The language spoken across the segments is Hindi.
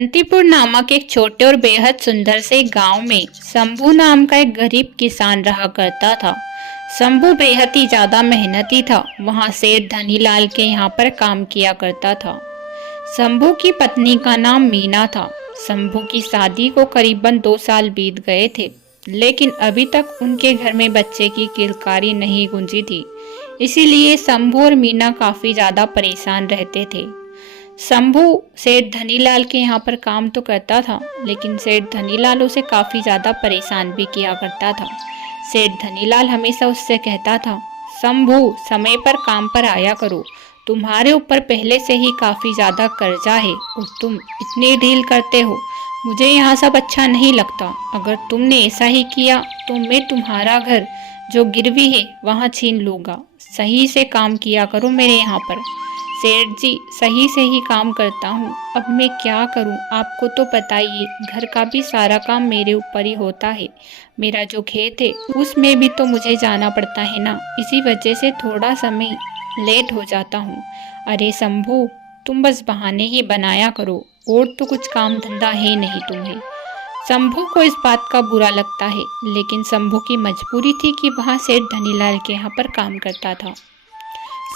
बंतीपुर नामक एक छोटे और बेहद सुंदर से गांव में शंभू नाम का एक गरीब किसान रहा करता था। शंभू बेहद ही ज्यादा मेहनती था। वहां सेठ धनीलाल के यहाँ पर काम किया करता था। शंभू की पत्नी का नाम मीना था। शंभू की शादी को करीबन 2 साल बीत गए थे, लेकिन अभी तक उनके घर में बच्चे की किलकारी नहीं गूंजी थी। इसीलिए शंभू और मीना काफी ज्यादा परेशान रहते थे। शंभू सेठ धनीलाल के यहाँ पर काम तो करता था, लेकिन सेठ धनीलाल उसे काफी ज्यादा परेशान भी किया करता था। सेठ धनीलाल हमेशा उससे कहता था, शंभू समय पर काम पर आया करो, तुम्हारे ऊपर पहले से ही काफी ज्यादा कर्जा है और तुम इतनी डील करते हो। मुझे यहाँ सब अच्छा नहीं लगता। अगर तुमने ऐसा ही किया तो मैं तुम्हारा घर जो गिरवी है वहाँ छीन लूंगा। सही से काम किया करो मेरे यहाँ पर। सेठ जी, सही से ही काम करता हूँ, अब मैं क्या करूँ? आपको तो पता ही है, घर का भी सारा काम मेरे ऊपर ही होता है। मेरा जो खेत है उसमें भी तो मुझे जाना पड़ता है ना, इसी वजह से थोड़ा समय लेट हो जाता हूँ। अरे शंभू, तुम बस बहाने ही बनाया करो, और तो कुछ काम धंधा है नहीं तुम्हें। शंभू को इस बात का बुरा लगता है, लेकिन शंभू की मजबूरी थी कि वहाँ सेठ धनीलाल के यहाँ पर काम करता था।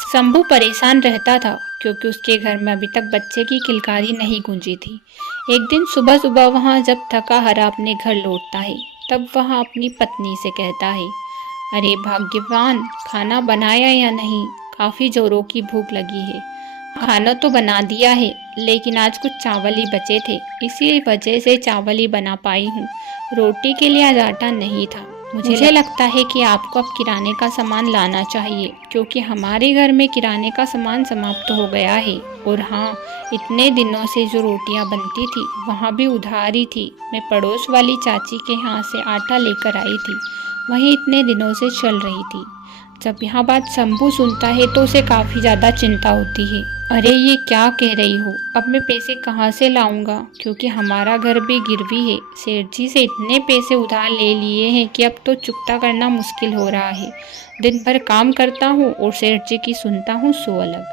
शंभू परेशान रहता था क्योंकि उसके घर में अभी तक बच्चे की किलकारी नहीं गूंजी थी। एक दिन सुबह सुबह वहाँ जब थका हारा अपने घर लौटता है, तब वह अपनी पत्नी से कहता है, अरे भाग्यवान, खाना बनाया या नहीं? काफी जोरों की भूख लगी है। खाना तो बना दिया है, लेकिन आज कुछ चावल ही बचे थे, इसी वजह से चावल ही बना पाई हूँ। रोटी के लिए आज आटा नहीं था। मुझे लगता है कि आपको अब किराने का सामान लाना चाहिए, क्योंकि हमारे घर में किराने का सामान समाप्त हो गया है। और हाँ, इतने दिनों से जो रोटियां बनती थी वहाँ भी उधार ही थी। मैं पड़ोस वाली चाची के यहाँ से आटा लेकर आई थी, वही इतने दिनों से चल रही थी। जब यह बात शंभू सुनता है तो उसे काफ़ी ज़्यादा चिंता होती है। अरे ये क्या कह रही हो? अब मैं पैसे कहाँ से लाऊंगा, क्योंकि हमारा घर भी गिरवी है। सेठ जी से इतने पैसे उधार ले लिए हैं कि अब तो चुकता करना मुश्किल हो रहा है। दिन भर काम करता हूँ और सेठ जी की सुनता हूँ सो अलग।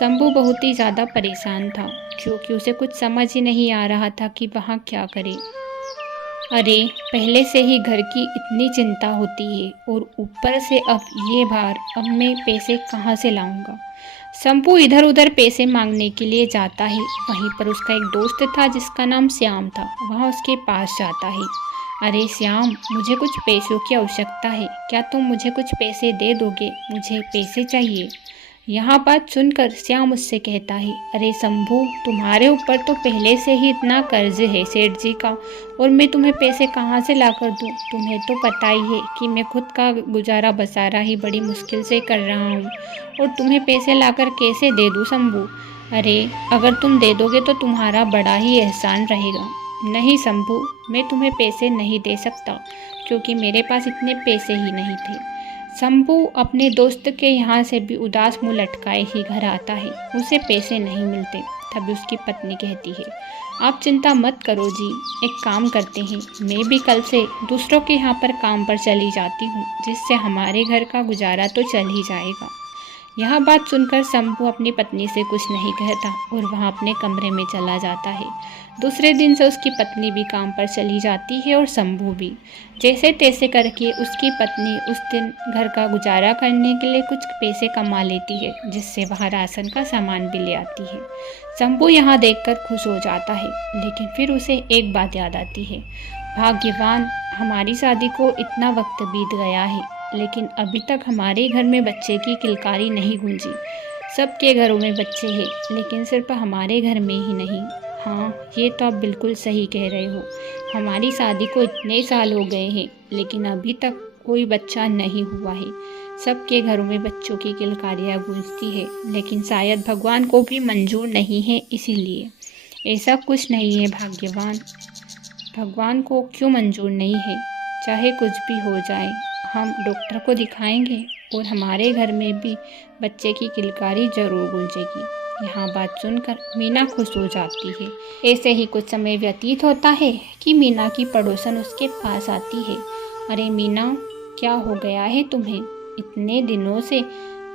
शंभू बहुत ही ज़्यादा परेशान था, क्योंकि उसे कुछ समझ ही नहीं आ रहा था कि वहाँ क्या करे। अरे पहले से ही घर की इतनी चिंता होती है और ऊपर से अब ये भार, अब मैं पैसे कहाँ से लाऊंगा? शंभू इधर उधर पैसे मांगने के लिए जाता है। वहीं पर उसका एक दोस्त था जिसका नाम श्याम था, वह उसके पास जाता है। अरे श्याम, मुझे कुछ पैसों की आवश्यकता है, क्या तुम मुझे कुछ पैसे दे दोगे? मुझे पैसे चाहिए। यह बात सुनकर श्याम उससे कहता है, अरे शंभू, तुम्हारे ऊपर तो पहले से ही इतना कर्ज है सेठ जी का, और मैं तुम्हें पैसे कहाँ से ला कर दूँ? तुम्हें तो पता ही है कि मैं खुद का गुजारा बसारा ही बड़ी मुश्किल से कर रहा हूँ, और तुम्हें पैसे लाकर कैसे दे दूँ शंभू? अरे अगर तुम दे दोगे तो तुम्हारा बड़ा ही एहसान रहेगा। नहीं शंभू, मैं तुम्हें पैसे नहीं दे सकता, क्योंकि मेरे पास इतने पैसे ही नहीं थे। शंभू अपने दोस्त के यहाँ से भी उदास मुंह लटकाए ही घर आता है। उसे पैसे नहीं मिलते। तभी उसकी पत्नी कहती है, आप चिंता मत करो जी, एक काम करते हैं, मैं भी कल से दूसरों के यहाँ पर काम पर चली जाती हूँ, जिससे हमारे घर का गुजारा तो चल ही जाएगा। यह बात सुनकर शंभू अपनी पत्नी से कुछ नहीं कहता और वहाँ अपने कमरे में चला जाता है। दूसरे दिन से उसकी पत्नी भी काम पर चली जाती है और शंभू भी। जैसे तैसे करके उसकी पत्नी उस दिन घर का गुजारा करने के लिए कुछ पैसे कमा लेती है, जिससे वह राशन का सामान भी ले आती है। शंभू यहाँ देखकर खुश हो जाता है, लेकिन फिर उसे एक बात याद आती है, भाग्यवान, हमारी शादी को इतना वक्त बीत गया है, लेकिन अभी तक हमारे घर में बच्चे की किलकारी नहीं गूंजी। सबके घरों में बच्चे हैं, लेकिन सिर्फ हमारे घर में ही नहीं। हाँ, ये तो आप बिल्कुल सही कह रहे हो। हमारी शादी को इतने साल हो गए हैं, लेकिन अभी तक कोई बच्चा नहीं हुआ है। सबके घरों में बच्चों की किलकारियाँ गूंजती है, लेकिन शायद भगवान को भी मंजूर नहीं है, इसीलिए। ऐसा कुछ नहीं है भाग्यवान, भगवान को क्यों मंजूर नहीं है? चाहे कुछ भी हो जाए, हम डॉक्टर को दिखाएंगे और हमारे घर में भी बच्चे की किलकारी जरूर गूंजेगी। यहाँ बात सुनकर मीना खुश हो जाती है। ऐसे ही कुछ समय व्यतीत होता है कि मीना की पड़ोसन उसके पास आती है। अरे मीना, क्या हो गया है तुम्हें? इतने दिनों से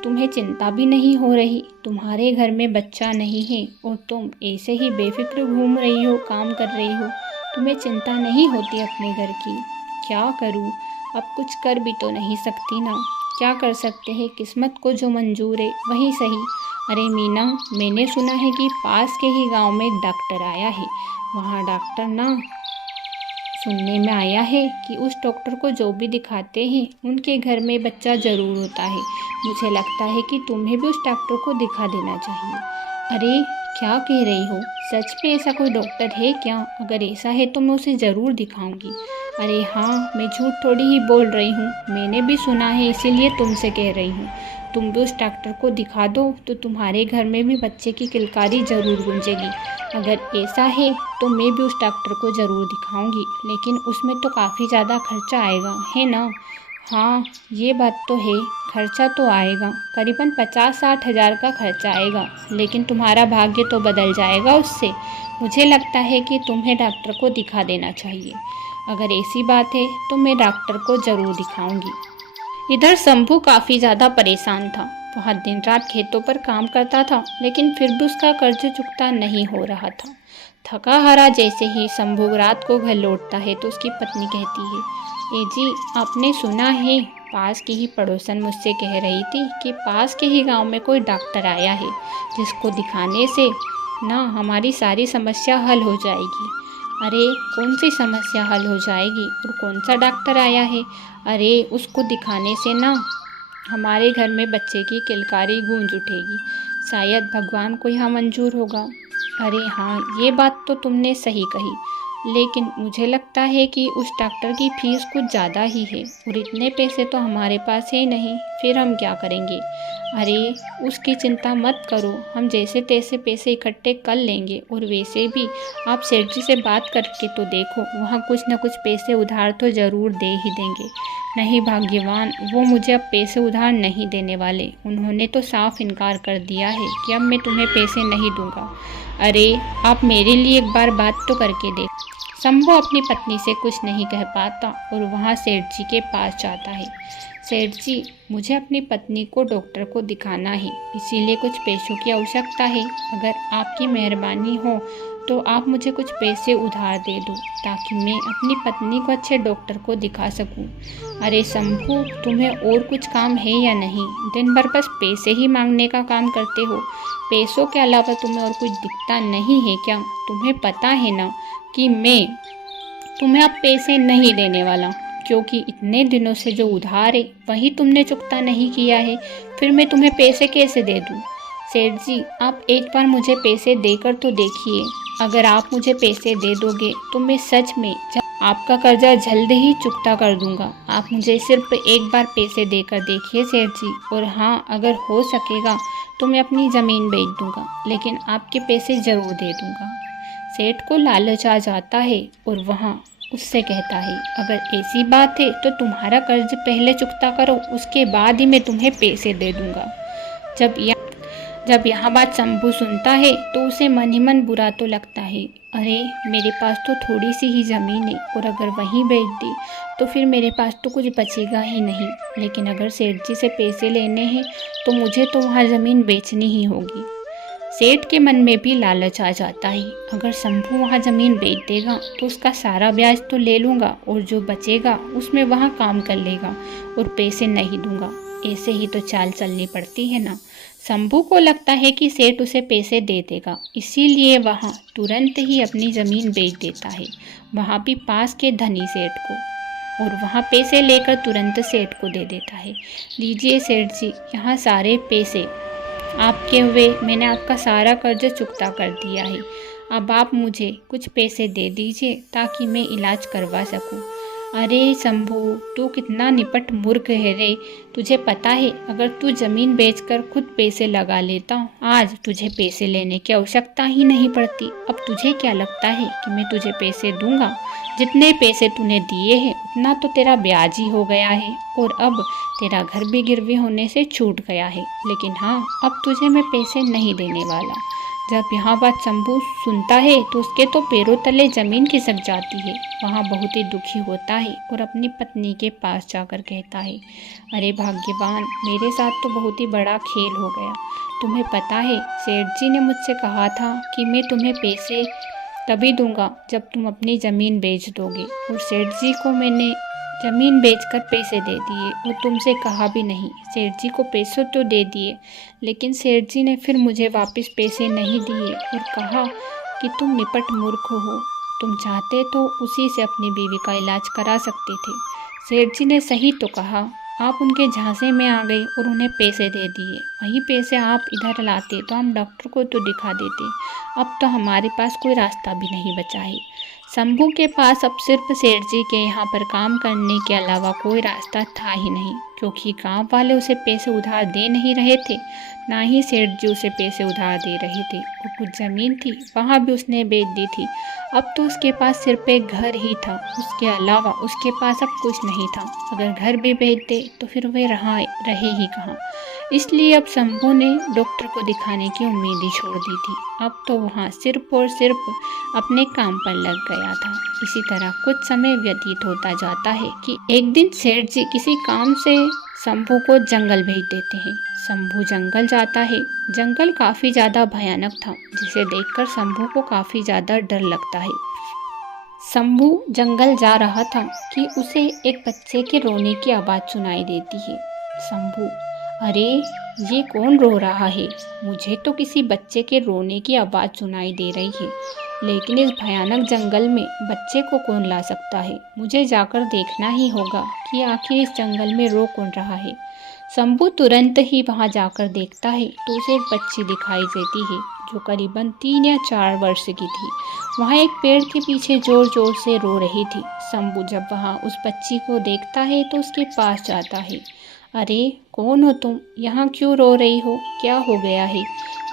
तुम्हें चिंता भी नहीं हो रही? तुम्हारे घर में बच्चा नहीं है और तुम ऐसे ही बेफिक्र घूम रही हो, काम कर रही हो। तुम्हें चिंता नहीं होती अपने घर की? क्या करूँ? अब कुछ कर भी तो नहीं सकती ना। क्या कर सकते हैं, किस्मत को जो मंजूर है वही सही। अरे मीना, मैंने सुना है कि पास के ही गांव में एक डॉक्टर आया है। वहाँ डॉक्टर ना, सुनने में आया है कि उस डॉक्टर को जो भी दिखाते हैं उनके घर में बच्चा ज़रूर होता है। मुझे लगता है कि तुम्हें भी उस डॉक्टर को दिखा देना चाहिए। अरे क्या कह रही हो? सच में ऐसा कोई डॉक्टर है क्या? अगर ऐसा है तो मैं उसे ज़रूर दिखाऊंगी। अरे हाँ, मैं झूठ थोड़ी ही बोल रही हूँ, मैंने भी सुना है, इसीलिए तुमसे कह रही हूँ। तुम भी उस डॉक्टर को दिखा दो तो तुम्हारे घर में भी बच्चे की किलकारी ज़रूर गूंजेगी। अगर ऐसा है तो मैं भी उस डॉक्टर को ज़रूर दिखाऊंगी, लेकिन उसमें तो काफ़ी ज़्यादा खर्चा आएगा, है ना? हाँ, ये बात तो है, खर्चा तो आएगा, करीबन 50-60 हज़ार का खर्चा आएगा, लेकिन तुम्हारा भाग्य तो बदल जाएगा उससे। मुझे लगता है कि तुम्हें डॉक्टर को दिखा देना चाहिए। अगर ऐसी बात है तो मैं डॉक्टर को ज़रूर दिखाऊंगी। इधर शंभू काफ़ी ज़्यादा परेशान था। वह दिन रात खेतों पर काम करता था, लेकिन फिर भी उसका कर्ज चुकता नहीं हो रहा था। थका हारा जैसे ही शंभू रात को घर लौटता है तो उसकी पत्नी कहती है, ए जी, आपने सुना है? पास की ही पड़ोसन मुझसे कह रही थी कि पास के ही गांव में कोई डॉक्टर आया है, जिसको दिखाने से ना हमारी सारी समस्या हल हो जाएगी। अरे कौन सी समस्या हल हो जाएगी और कौन सा डॉक्टर आया है? अरे उसको दिखाने से ना हमारे घर में बच्चे की किलकारी गूंज उठेगी, शायद भगवान को यह मंजूर होगा। अरे हाँ, ये बात तो तुमने सही कही, लेकिन मुझे लगता है कि उस डॉक्टर की फीस कुछ ज़्यादा ही है और इतने पैसे तो हमारे पास है नहीं, फिर हम क्या करेंगे? अरे उसकी चिंता मत करो, हम जैसे तैसे पैसे इकट्ठे कर लेंगे। और वैसे भी आप सेठ जी से बात करके तो देखो, वहाँ कुछ न कुछ पैसे उधार तो ज़रूर दे ही देंगे। नहीं भाग्यवान, वो मुझे अब पैसे उधार नहीं देने वाले। उन्होंने तो साफ इनकार कर दिया है कि अब मैं तुम्हें पैसे नहीं दूंगा। अरे आप मेरे लिए एक बार बात तो करके देख। शंभू अपनी पत्नी से कुछ नहीं कह पाता और वहाँ सेठ जी के पास जाता है। सेठ जी, मुझे अपनी पत्नी को डॉक्टर को दिखाना है, इसीलिए कुछ पैसों की आवश्यकता है। अगर आपकी मेहरबानी हो तो आप मुझे कुछ पैसे उधार दे दो, ताकि मैं अपनी पत्नी को अच्छे डॉक्टर को दिखा सकूं। अरे शंभू, तुम्हें और कुछ काम है या नहीं? दिन भर बस पैसे ही मांगने का काम करते हो। पैसों के अलावा तुम्हें और कुछ दिखता नहीं है क्या? तुम्हें पता है ना कि मैं तुम्हें अब पैसे नहीं देने वाला, क्योंकि इतने दिनों से जो उधार है वही तुमने चुकता नहीं किया है। फिर मैं तुम्हें पैसे कैसे दे दूँ? सेठ जी, आप एक बार मुझे पैसे देकर तो देखिए। अगर आप मुझे पैसे दे दोगे तो मैं सच में आपका कर्जा जल्द ही चुकता कर दूंगा। आप मुझे सिर्फ एक बार पैसे देकर देखिए सेठ जी। और हाँ, अगर हो सकेगा तो मैं अपनी ज़मीन बेच दूंगा, लेकिन आपके पैसे ज़रूर दे दूंगा। सेठ को लालच आ जाता है और वहाँ उससे कहता है, अगर ऐसी बात है तो तुम्हारा कर्ज पहले चुकता करो, उसके बाद ही मैं तुम्हें पैसे दे दूंगा। जब यह बात शंभू सुनता है तो उसे मन ही मन बुरा तो लगता है। अरे मेरे पास तो थोड़ी सी ही ज़मीन है, और अगर वहीं बेच दी तो फिर मेरे पास तो कुछ बचेगा ही नहीं। लेकिन अगर सेठ जी से पैसे लेने हैं तो मुझे तो वहाँ ज़मीन बेचनी ही होगी। सेठ के मन में भी लालच आ जाता है, अगर शंभू वहाँ ज़मीन बेच देगा तो उसका सारा ब्याज तो ले लूँगा, और जो बचेगा उसमें वहाँ काम कर लेगा और पैसे नहीं दूँगा। ऐसे ही तो चाल चलनी पड़ती है ना। शंभू को लगता है कि सेठ उसे पैसे दे देगा, इसीलिए वहाँ तुरंत ही अपनी ज़मीन बेच देता है, वहाँ भी पास के धनी सेठ को, और वहाँ पैसे लेकर तुरंत सेठ को दे देता है। लीजिए सेठ जी, यहाँ सारे पैसे आपके हुए, मैंने आपका सारा कर्ज चुकता कर दिया है। अब आप मुझे कुछ पैसे दे दीजिए ताकि मैं इलाज करवा सकूं। अरे शंभू, तू कितना निपट मूर्ख है रे। तुझे पता है, अगर तू ज़मीन बेचकर खुद पैसे लगा लेता, आज तुझे पैसे लेने की आवश्यकता ही नहीं पड़ती। अब तुझे क्या लगता है कि मैं तुझे पैसे दूंगा? जितने पैसे तूने दिए हैं उतना तो तेरा ब्याज ही हो गया है, और अब तेरा घर भी गिरवी होने से छूट गया है। लेकिन हाँ, अब तुझे मैं पैसे नहीं देने वाला। जब यह बात शंभू सुनता है तो उसके तो पैरों तले जमीन खिसक जाती है। वहाँ बहुत ही दुखी होता है और अपनी पत्नी के पास जाकर कहता है, अरे भाग्यवान, मेरे साथ तो बहुत ही बड़ा खेल हो गया। तुम्हें पता है, सेठ जी ने मुझसे कहा था कि मैं तुम्हें पैसे तभी दूंगा जब तुम अपनी ज़मीन बेच दोगे, और सेठ जी को मैंने ज़मीन बेचकर पैसे दे दिए और तुमसे कहा भी नहीं। सेठ जी को पैसे तो दे दिए, लेकिन सेठ जी ने फिर मुझे वापस पैसे नहीं दिए और कहा कि तुम निपट मूर्ख हो, तुम चाहते तो उसी से अपनी बीवी का इलाज करा सकते थे। सेठ जी ने सही तो कहा, आप उनके झांसे में आ गए और उन्हें पैसे दे दिए। वही पैसे आप इधर लाते तो हम डॉक्टर को तो दिखा देते। अब तो हमारे पास कोई रास्ता भी नहीं बचा है। शंभू के पास अब सिर्फ सेठ जी के यहाँ पर काम करने के अलावा कोई रास्ता था ही नहीं, क्योंकि गांव वाले उसे पैसे उधार दे नहीं रहे थे, ना ही सेठ जी उसे पैसे उधार दे रहे थे। और कुछ ज़मीन थी, वहाँ भी उसने बेच दी थी। अब तो उसके पास सिर्फ एक घर ही था, उसके अलावा उसके पास अब कुछ नहीं था। अगर घर भी बेच दे तो फिर वे रहे ही कहाँ। इसलिए अब शंभू ने डॉक्टर को दिखाने की उम्मीद ही छोड़ दी थी। अब तो वहाँ सिर्फ और सिर्फ अपने काम पर लग गया था। इसी तरह कुछ समय व्यतीत होता जाता है कि एक दिन सेठ जी किसी काम से शंभू को जंगल भेज देते हैं। शंभू जंगल जाता है। जंगल काफ़ी ज़्यादा भयानक था, जिसे देखकर शंभू को काफ़ी ज़्यादा डर लगता है। शंभू जंगल जा रहा था कि उसे एक बच्चे के रोने की आवाज़ सुनाई देती है। शंभू, अरे ये कौन रो रहा है? मुझे तो किसी बच्चे के रोने की आवाज़ सुनाई दे रही है, लेकिन इस भयानक जंगल में बच्चे को कौन ला सकता है? मुझे जाकर देखना ही होगा कि आखिर इस जंगल में रो कौन रहा है। शंभू तुरंत ही वहां जाकर देखता है तो उसे एक बच्ची दिखाई देती है, जो करीबन 3 या 4 वर्ष की थी। वहाँ एक पेड़ के पीछे जोर जोर से रो रही थी। शंभू जब वहाँ उस बच्ची को देखता है तो उसके पास जाता है। अरे कौन हो तुम? यहाँ क्यों रो रही हो? क्या हो गया है?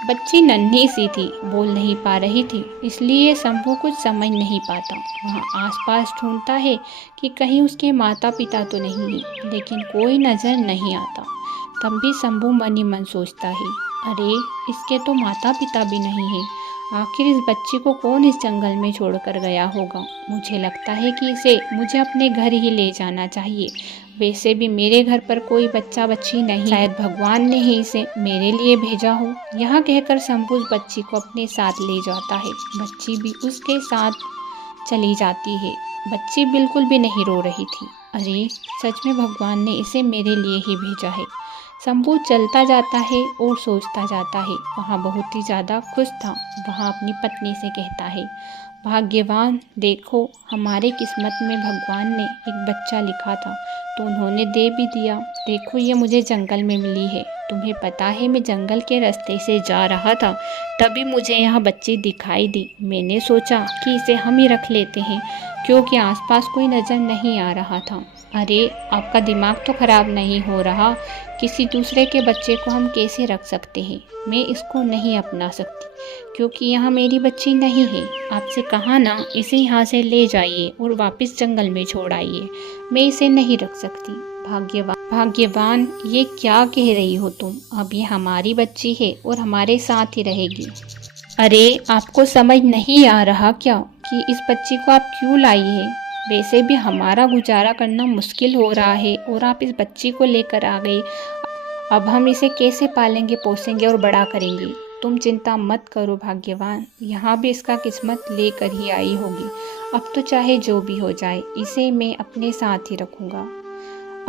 बच्ची नन्ही सी थी, बोल नहीं पा रही थी, इसलिए शंभू कुछ समझ नहीं पाता। वहाँ आसपास ढूंढता है कि कहीं उसके माता पिता तो नहीं है, लेकिन कोई नज़र नहीं आता। तब भी शंभू मन ही मन सोचता है, अरे इसके तो माता पिता भी नहीं है। आखिर इस बच्ची को कौन इस जंगल में छोड़कर गया होगा? मुझे लगता है कि इसे मुझे अपने घर ही ले जाना चाहिए। वैसे भी मेरे घर पर कोई बच्चा बच्ची नहीं, शायद भगवान ने ही इसे मेरे लिए भेजा हो। यह कहकर शंभू उस बच्ची को अपने साथ ले जाता है। बच्ची भी उसके साथ चली जाती है। बच्ची बिल्कुल भी नहीं रो रही थी। अरे सच में भगवान ने इसे मेरे लिए ही भेजा है। शंभू चलता जाता है और सोचता जाता है। वहाँ बहुत ही ज़्यादा खुश था। वहाँ अपनी पत्नी से कहता है, भाग्यवान, देखो हमारे किस्मत में भगवान ने एक बच्चा लिखा था तो उन्होंने दे भी दिया। देखो ये मुझे जंगल में मिली है। तुम्हें पता है मैं जंगल के रास्ते से जा रहा था, तभी मुझे यहाँ बच्ची दिखाई दी। मैंने सोचा कि इसे हम ही रख लेते हैं, क्योंकि आसपास कोई नज़र नहीं आ रहा था। अरे आपका दिमाग तो ख़राब नहीं हो रहा? किसी दूसरे के बच्चे को हम कैसे रख सकते हैं? मैं इसको नहीं अपना सकती, क्योंकि यहाँ मेरी बच्ची नहीं है। आपसे कहा ना, इसे यहाँ से ले जाइए और वापस जंगल में छोड़ आइए। मैं इसे नहीं रख सकती। भाग्यवान, ये क्या कह रही हो तुम? अब ये हमारी बच्ची है और हमारे साथ ही रहेगी। अरे आपको समझ नहीं आ रहा क्या कि इस बच्ची को आप क्यों लाई है? वैसे भी हमारा गुजारा करना मुश्किल हो रहा है और आप इस बच्ची को लेकर आ गए। अब हम इसे कैसे पालेंगे, पोसेंगे और बड़ा करेंगे? तुम चिंता मत करो भाग्यवान, यहाँ भी इसका किस्मत लेकर ही आई होगी। अब तो चाहे जो भी हो जाए, इसे मैं अपने साथ ही रखूँगा।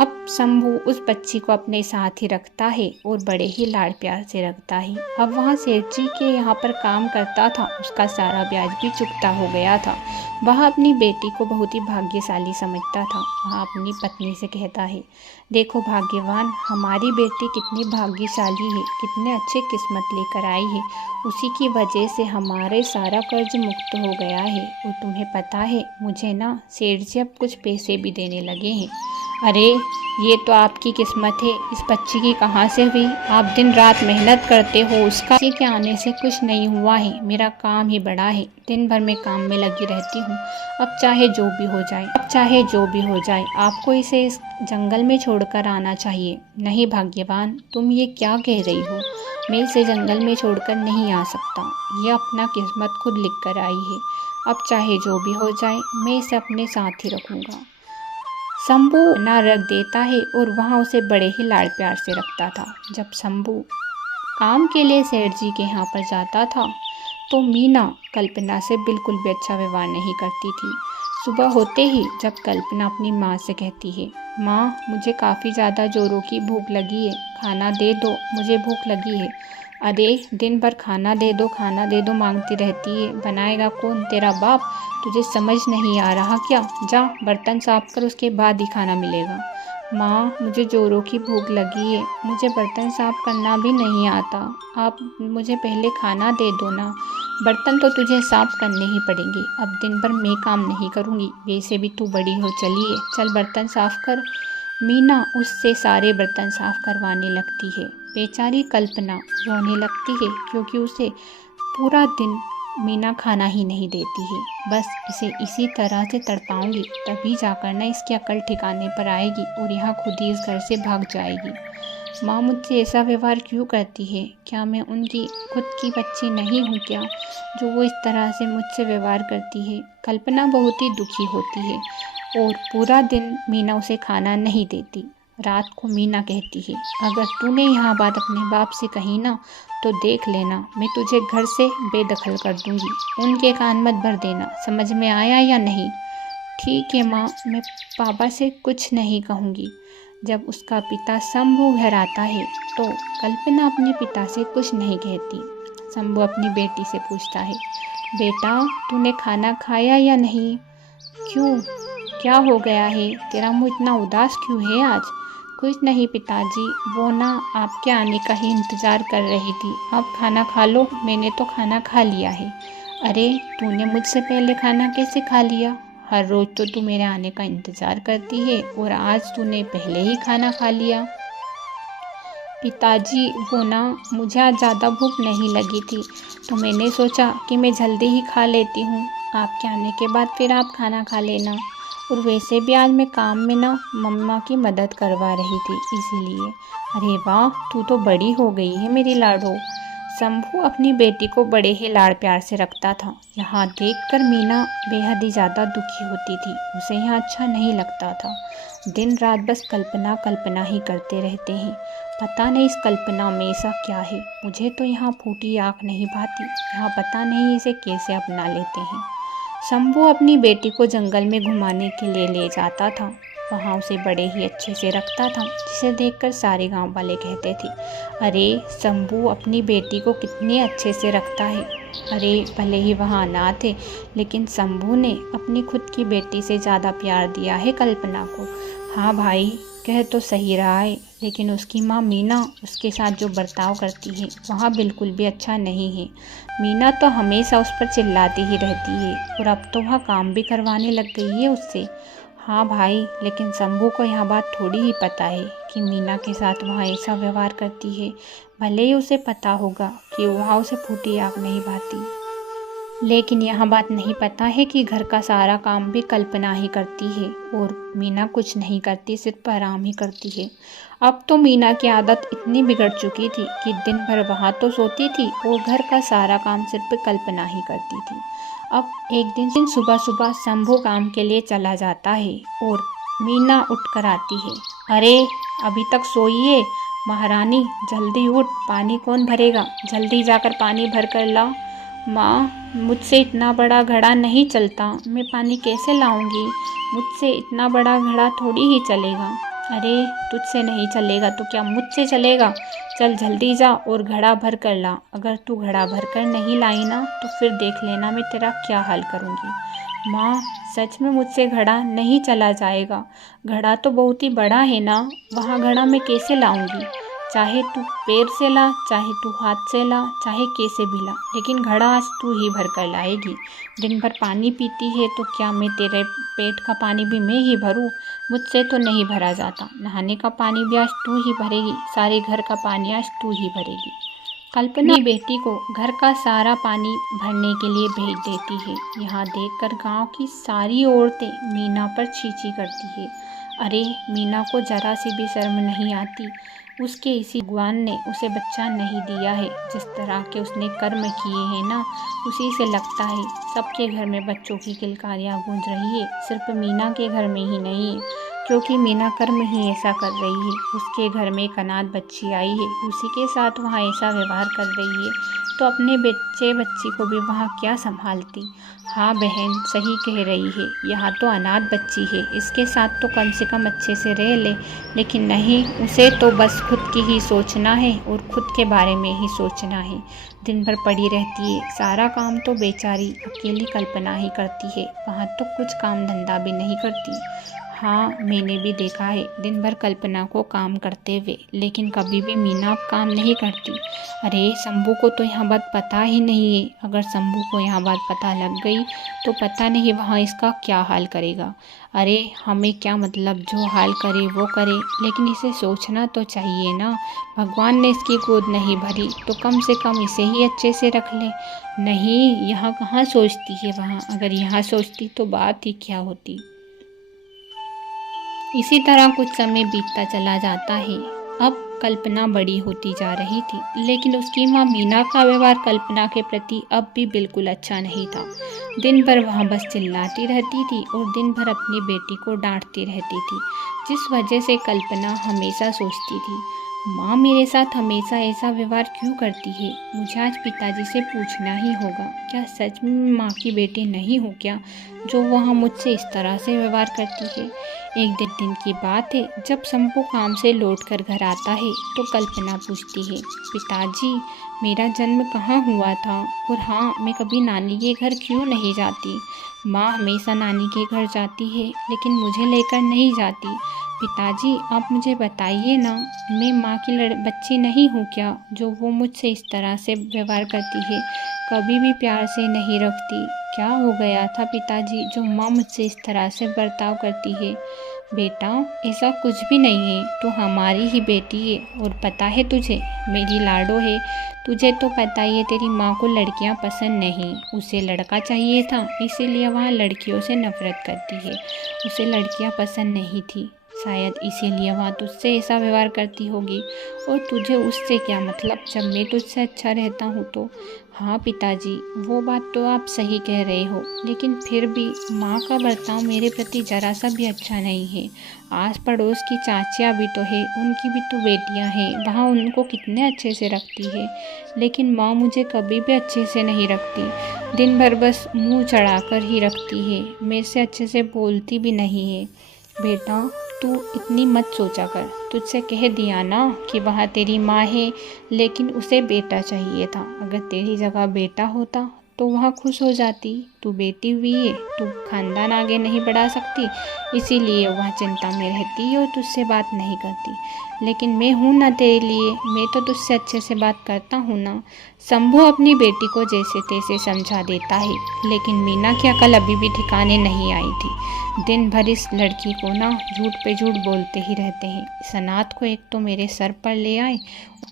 अब शंभू उस बच्ची को अपने साथ ही रखता है और बड़े ही लाड़ प्यार से रखता है। अब वहाँ सेठ जी के यहाँ पर काम करता था, उसका सारा ब्याज भी चुकता हो गया था। वह अपनी बेटी को बहुत ही भाग्यशाली समझता था। वह अपनी पत्नी से कहता है, देखो भाग्यवान, हमारी बेटी कितनी भाग्यशाली है, कितने अच्छे किस्मत लेकर आई है। उसी की वजह से हमारे सारा कर्ज मुक्त हो गया है। और तुम्हें पता है, मुझे ना सेठ जी अब कुछ पैसे भी देने लगे हैं। अरे ये तो आपकी किस्मत है, इस बच्ची की कहाँ से हुई? आप दिन रात मेहनत करते हो, उसका किसी के आने से कुछ नहीं हुआ है। मेरा काम ही बड़ा है, दिन भर मैं काम में लगी रहती हूँ। अब चाहे जो भी हो जाए, आपको इसे इस जंगल में छोड़कर आना चाहिए। नहीं भाग्यवान, तुम ये क्या कह रही हो? मैं इसे जंगल में छोड़कर नहीं आ सकता। ये अपना किस्मत खुद लिख कर आई है। अब चाहे जो भी हो जाए, मैं इसे अपने साथ ही रखूँगा। शंभू ना रख देता है और वहाँ उसे बड़े ही लाड़ प्यार से रखता था। जब शंभू काम के लिए सेठ जी के यहाँ पर जाता था तो मीना कल्पना से बिल्कुल भी अच्छा व्यवहार नहीं करती थी। सुबह होते ही जब कल्पना अपनी माँ से कहती है, माँ मुझे काफ़ी ज़्यादा जोरों की भूख लगी है, खाना दे दो, मुझे भूख लगी है। अरे दिन भर खाना दे दो मांगती रहती है, बनाएगा कौन, तेरा बाप? तुझे समझ नहीं आ रहा क्या? जा बर्तन साफ कर, उसके बाद ही खाना मिलेगा। माँ मुझे जोरों की भूख लगी है, मुझे बर्तन साफ करना भी नहीं आता, आप मुझे पहले खाना दे दो ना। बर्तन तो तुझे साफ करने ही पड़ेंगे, अब दिन भर मैं काम नहीं करूँगी, वैसे भी तू बड़ी हो चली है, चल बर्तन साफ कर। मीना उससे सारे बर्तन साफ करवाने लगती है। बेचारी कल्पना रोने लगती है क्योंकि उसे पूरा दिन मीना खाना ही नहीं देती है। बस इसे इसी तरह से तड़पाऊंगी तभी जाकर ना इसकी अकल ठिकाने पर आएगी और यहाँ खुद ही इस घर से भाग जाएगी। माँ मुझसे ऐसा व्यवहार क्यों करती है? क्या मैं उनकी खुद की बच्ची नहीं हूँ क्या, जो वो इस तरह से मुझसे व्यवहार करती है? कल्पना बहुत ही दुखी होती है और पूरा दिन मीना उसे खाना नहीं देती। रात को मीना कहती है, अगर तूने यह बात अपने बाप से कही ना तो देख लेना, मैं तुझे घर से बेदखल कर दूंगी। उनके कान मत भर देना, समझ में आया या नहीं? ठीक है माँ, मैं पापा से कुछ नहीं कहूँगी। जब उसका पिता शंभू घर आता है तो कल्पना अपने पिता से कुछ नहीं कहती। शंभू अपनी बेटी से पूछता है, बेटा तूने खाना खाया या नहीं? क्यों, क्या हो गया है? तेरा मुँह इतना उदास क्यों है आज? कुछ नहीं पिताजी, वो ना आपके आने का ही इंतज़ार कर रही थी। आप खाना खा लो, मैंने तो खाना खा लिया है। अरे तूने मुझसे पहले खाना कैसे खा लिया? हर रोज़ तो तू मेरे आने का इंतज़ार करती है और आज तूने पहले ही खाना खा लिया। पिताजी वो ना मुझे आज ज़्यादा भूख नहीं लगी थी तो मैंने सोचा कि मैं जल्दी ही खा लेती हूँ। आपके आने के बाद फिर आप खाना खा लेना। और वैसे भी आज मैं काम में ना मम्मा की मदद करवा रही थी इसीलिए। अरे वाह, तू तो बड़ी हो गई है मेरी लाडो। शंभू अपनी बेटी को बड़े ही लाड़ प्यार से रखता था। यहाँ देखकर मीना बेहद ही ज़्यादा दुखी होती थी। उसे यहाँ अच्छा नहीं लगता था। दिन रात बस कल्पना कल्पना ही करते रहते हैं। पता नहीं इस कल्पना में ऐसा क्या है, मुझे तो यहाँ फूटी आँख नहीं भाती। यहाँ पता नहीं इसे कैसे अपना लेते हैं। शंभू अपनी बेटी को जंगल में घुमाने के लिए ले जाता था। वहाँ उसे बड़े ही अच्छे से रखता था, जिसे देखकर सारे गांव वाले कहते थे, अरे शंभू अपनी बेटी को कितने अच्छे से रखता है। अरे भले ही वहाँ अनाथ है, लेकिन शंभू ने अपनी खुद की बेटी से ज़्यादा प्यार दिया है कल्पना को। हाँ भाई, कह तो सही रहा है, लेकिन उसकी माँ मीना उसके साथ जो बर्ताव करती है वहाँ बिल्कुल भी अच्छा नहीं है। मीना तो हमेशा उस पर चिल्लाती ही रहती है और अब तो वह काम भी करवाने लग गई है उससे। हाँ भाई, लेकिन शंभू को यह बात थोड़ी ही पता है कि मीना के साथ वह ऐसा व्यवहार करती है। भले ही उसे पता होगा कि वह उसे फूटी आँख नहीं भाती, लेकिन यह बात नहीं पता है कि घर का सारा काम भी कल्पना ही करती है और मीना कुछ नहीं करती, सिर्फ आराम ही करती है। अब तो मीना की आदत इतनी बिगड़ चुकी थी कि दिन भर वहाँ तो सोती थी और घर का सारा काम सिर्फ कल्पना ही करती थी। अब एक दिन सुबह सुबह शंभू काम के लिए चला जाता है और मीना उठकर आती है। अरे अभी तक सोई है महारानी, जल्दी उठ, पानी कौन भरेगा, जल्दी जाकर पानी भर कर ला। माँ मुझसे इतना बड़ा घड़ा नहीं चलता, मैं पानी कैसे लाऊंगी? मुझसे इतना बड़ा घड़ा थोड़ी ही चलेगा। अरे तुझसे नहीं चलेगा तो क्या मुझसे चलेगा? चल जल्दी जा और घड़ा भर कर ला। अगर तू घड़ा भर कर नहीं लाई ना तो फिर देख लेना मैं तेरा क्या हाल करूँगी। माँ सच में मुझसे घड़ा नहीं चला जाएगा, घड़ा तो बहुत ही बड़ा है ना, वहाँ घड़ा मैं कैसे लाऊंगी? चाहे तू पैर से ला, चाहे तू हाथ से ला, चाहे कैसे भी ला, लेकिन घड़ा आज तू ही भर कर लाएगी। दिन भर पानी पीती है तो क्या मैं तेरे पेट का पानी भी मैं ही भरूं? मुझसे तो नहीं भरा जाता। नहाने का पानी भी आज तू ही भरेगी, सारे घर का पानी आज तू ही भरेगी। कल्पना अपनी बेटी को घर का सारा पानी भरने के लिए भेज देती है। यहाँ देखकर गांव की सारी औरतें मीना पर छीछी करती है। अरे मीना को जरा सी भी शर्म नहीं आती, उसके इसी भगवान ने उसे बच्चा नहीं दिया है। जिस तरह के उसने कर्म किए हैं ना, उसी से लगता है सबके घर में बच्चों की किलकारियाँ गूंज रही है, सिर्फ मीना के घर में ही नहीं है, क्योंकि मीना कर्म ही ऐसा कर रही है। उसके घर में एक अनाथ बच्ची आई है, उसी के साथ वहाँ ऐसा व्यवहार कर रही है, तो अपने बच्चे बच्ची को भी वहाँ क्या संभालती। हाँ बहन सही कह रही है, यहाँ तो अनाथ बच्ची है, इसके साथ तो कम से कम अच्छे से रह ले, लेकिन नहीं, उसे तो बस खुद की ही सोचना है और खुद के बारे में ही सोचना है। दिन भर पड़ी रहती है, सारा काम तो बेचारी अकेली कल्पना ही करती है, वहाँ तो कुछ काम धंधा भी नहीं करती। हाँ मैंने भी देखा है दिन भर कल्पना को काम करते हुए, लेकिन कभी भी मीना काम नहीं करती। अरे शंभू को तो यह बात पता ही नहीं है, अगर शंभू को यह बात पता लग गई तो पता नहीं वहाँ इसका क्या हाल करेगा। अरे हमें क्या मतलब, जो हाल करे वो करे, लेकिन इसे सोचना तो चाहिए ना। भगवान ने इसकी गोद नहीं भरी तो कम से कम इसे ही अच्छे से रख ले। नहीं, यहाँ कहाँ सोचती है वहाँ, अगर यहाँ सोचती तो बात ही क्या होती। इसी तरह कुछ समय बीतता चला जाता है। अब कल्पना बड़ी होती जा रही थी, लेकिन उसकी माँ मीना का व्यवहार कल्पना के प्रति अब भी बिल्कुल अच्छा नहीं था। दिन भर वहाँ बस चिल्लाती रहती थी और दिन भर अपनी बेटी को डांटती रहती थी, जिस वजह से कल्पना हमेशा सोचती थी, माँ मेरे साथ हमेशा ऐसा व्यवहार क्यों करती है। मुझे आज पिताजी से पूछना ही होगा, क्या सच में माँ की बेटी नहीं हो क्या, जो वहाँ मुझसे इस तरह से व्यवहार करती है। एक दिन की बात है, जब शंभू काम से लौटकर घर आता है तो कल्पना पूछती है, पिताजी मेरा जन्म कहाँ हुआ था, और हाँ मैं कभी नानी के घर क्यों नहीं जाती। माँ हमेशा नानी के घर जाती है, लेकिन मुझे लेकर नहीं जाती। पिताजी आप मुझे बताइए ना, मैं माँ की बच्ची नहीं हूँ क्या, जो वो मुझसे इस तरह से व्यवहार करती है, कभी भी प्यार से नहीं रखती। क्या हो गया था पिताजी, जो माँ मुझसे इस तरह से बर्ताव करती है। बेटा ऐसा कुछ भी नहीं है, तो हमारी ही बेटी है, और पता है तुझे मेरी लाडो है। तुझे तो पता ही है तेरी माँ को लड़कियाँ पसंद नहीं, उसे लड़का चाहिए था, इसीलिए वहाँ लड़कियों से नफरत करती है। उसे लड़कियाँ पसंद नहीं थी, शायद इसीलिए वहाँ तुझसे ऐसा व्यवहार करती होगी, और तुझे उससे क्या मतलब जब मैं तुझसे अच्छा रहता हूँ तो। हाँ पिताजी वो बात तो आप सही कह रहे हो, लेकिन फिर भी माँ का बर्ताव मेरे प्रति ज़रा सा भी अच्छा नहीं है। आस पड़ोस की चाचियाँ भी तो है, उनकी भी तो बेटियाँ हैं, वहाँ उनको कितने अच्छे से रखती है, लेकिन माँ मुझे कभी भी अच्छे से नहीं रखती, दिन भर बस मुँह चढ़ाकर ही रखती है, मेरे से अच्छे से बोलती भी नहीं है। बेटा तू इतनी मत सोचा कर, तुझसे कह दिया ना कि वहाँ तेरी माँ है, लेकिन उसे बेटा चाहिए था। अगर तेरी जगह बेटा होता तो वहाँ खुश हो जाती। तू बेटी हुई है, तू खानदान आगे नहीं बढ़ा सकती, इसीलिए वहाँ चिंता में रहती है और तुझसे बात नहीं करती। लेकिन मैं हूँ ना तेरे लिए, मैं तो तुझसे अच्छे से बात करता हूँ ना। शंभू अपनी बेटी को जैसे तैसे समझा देता है, लेकिन मीना की अकल अभी भी ठिकाने नहीं आई थी। दिन भर इस लड़की को ना झूठ पे झूठ बोलते ही रहते हैं। सनात को एक तो मेरे सर पर ले आए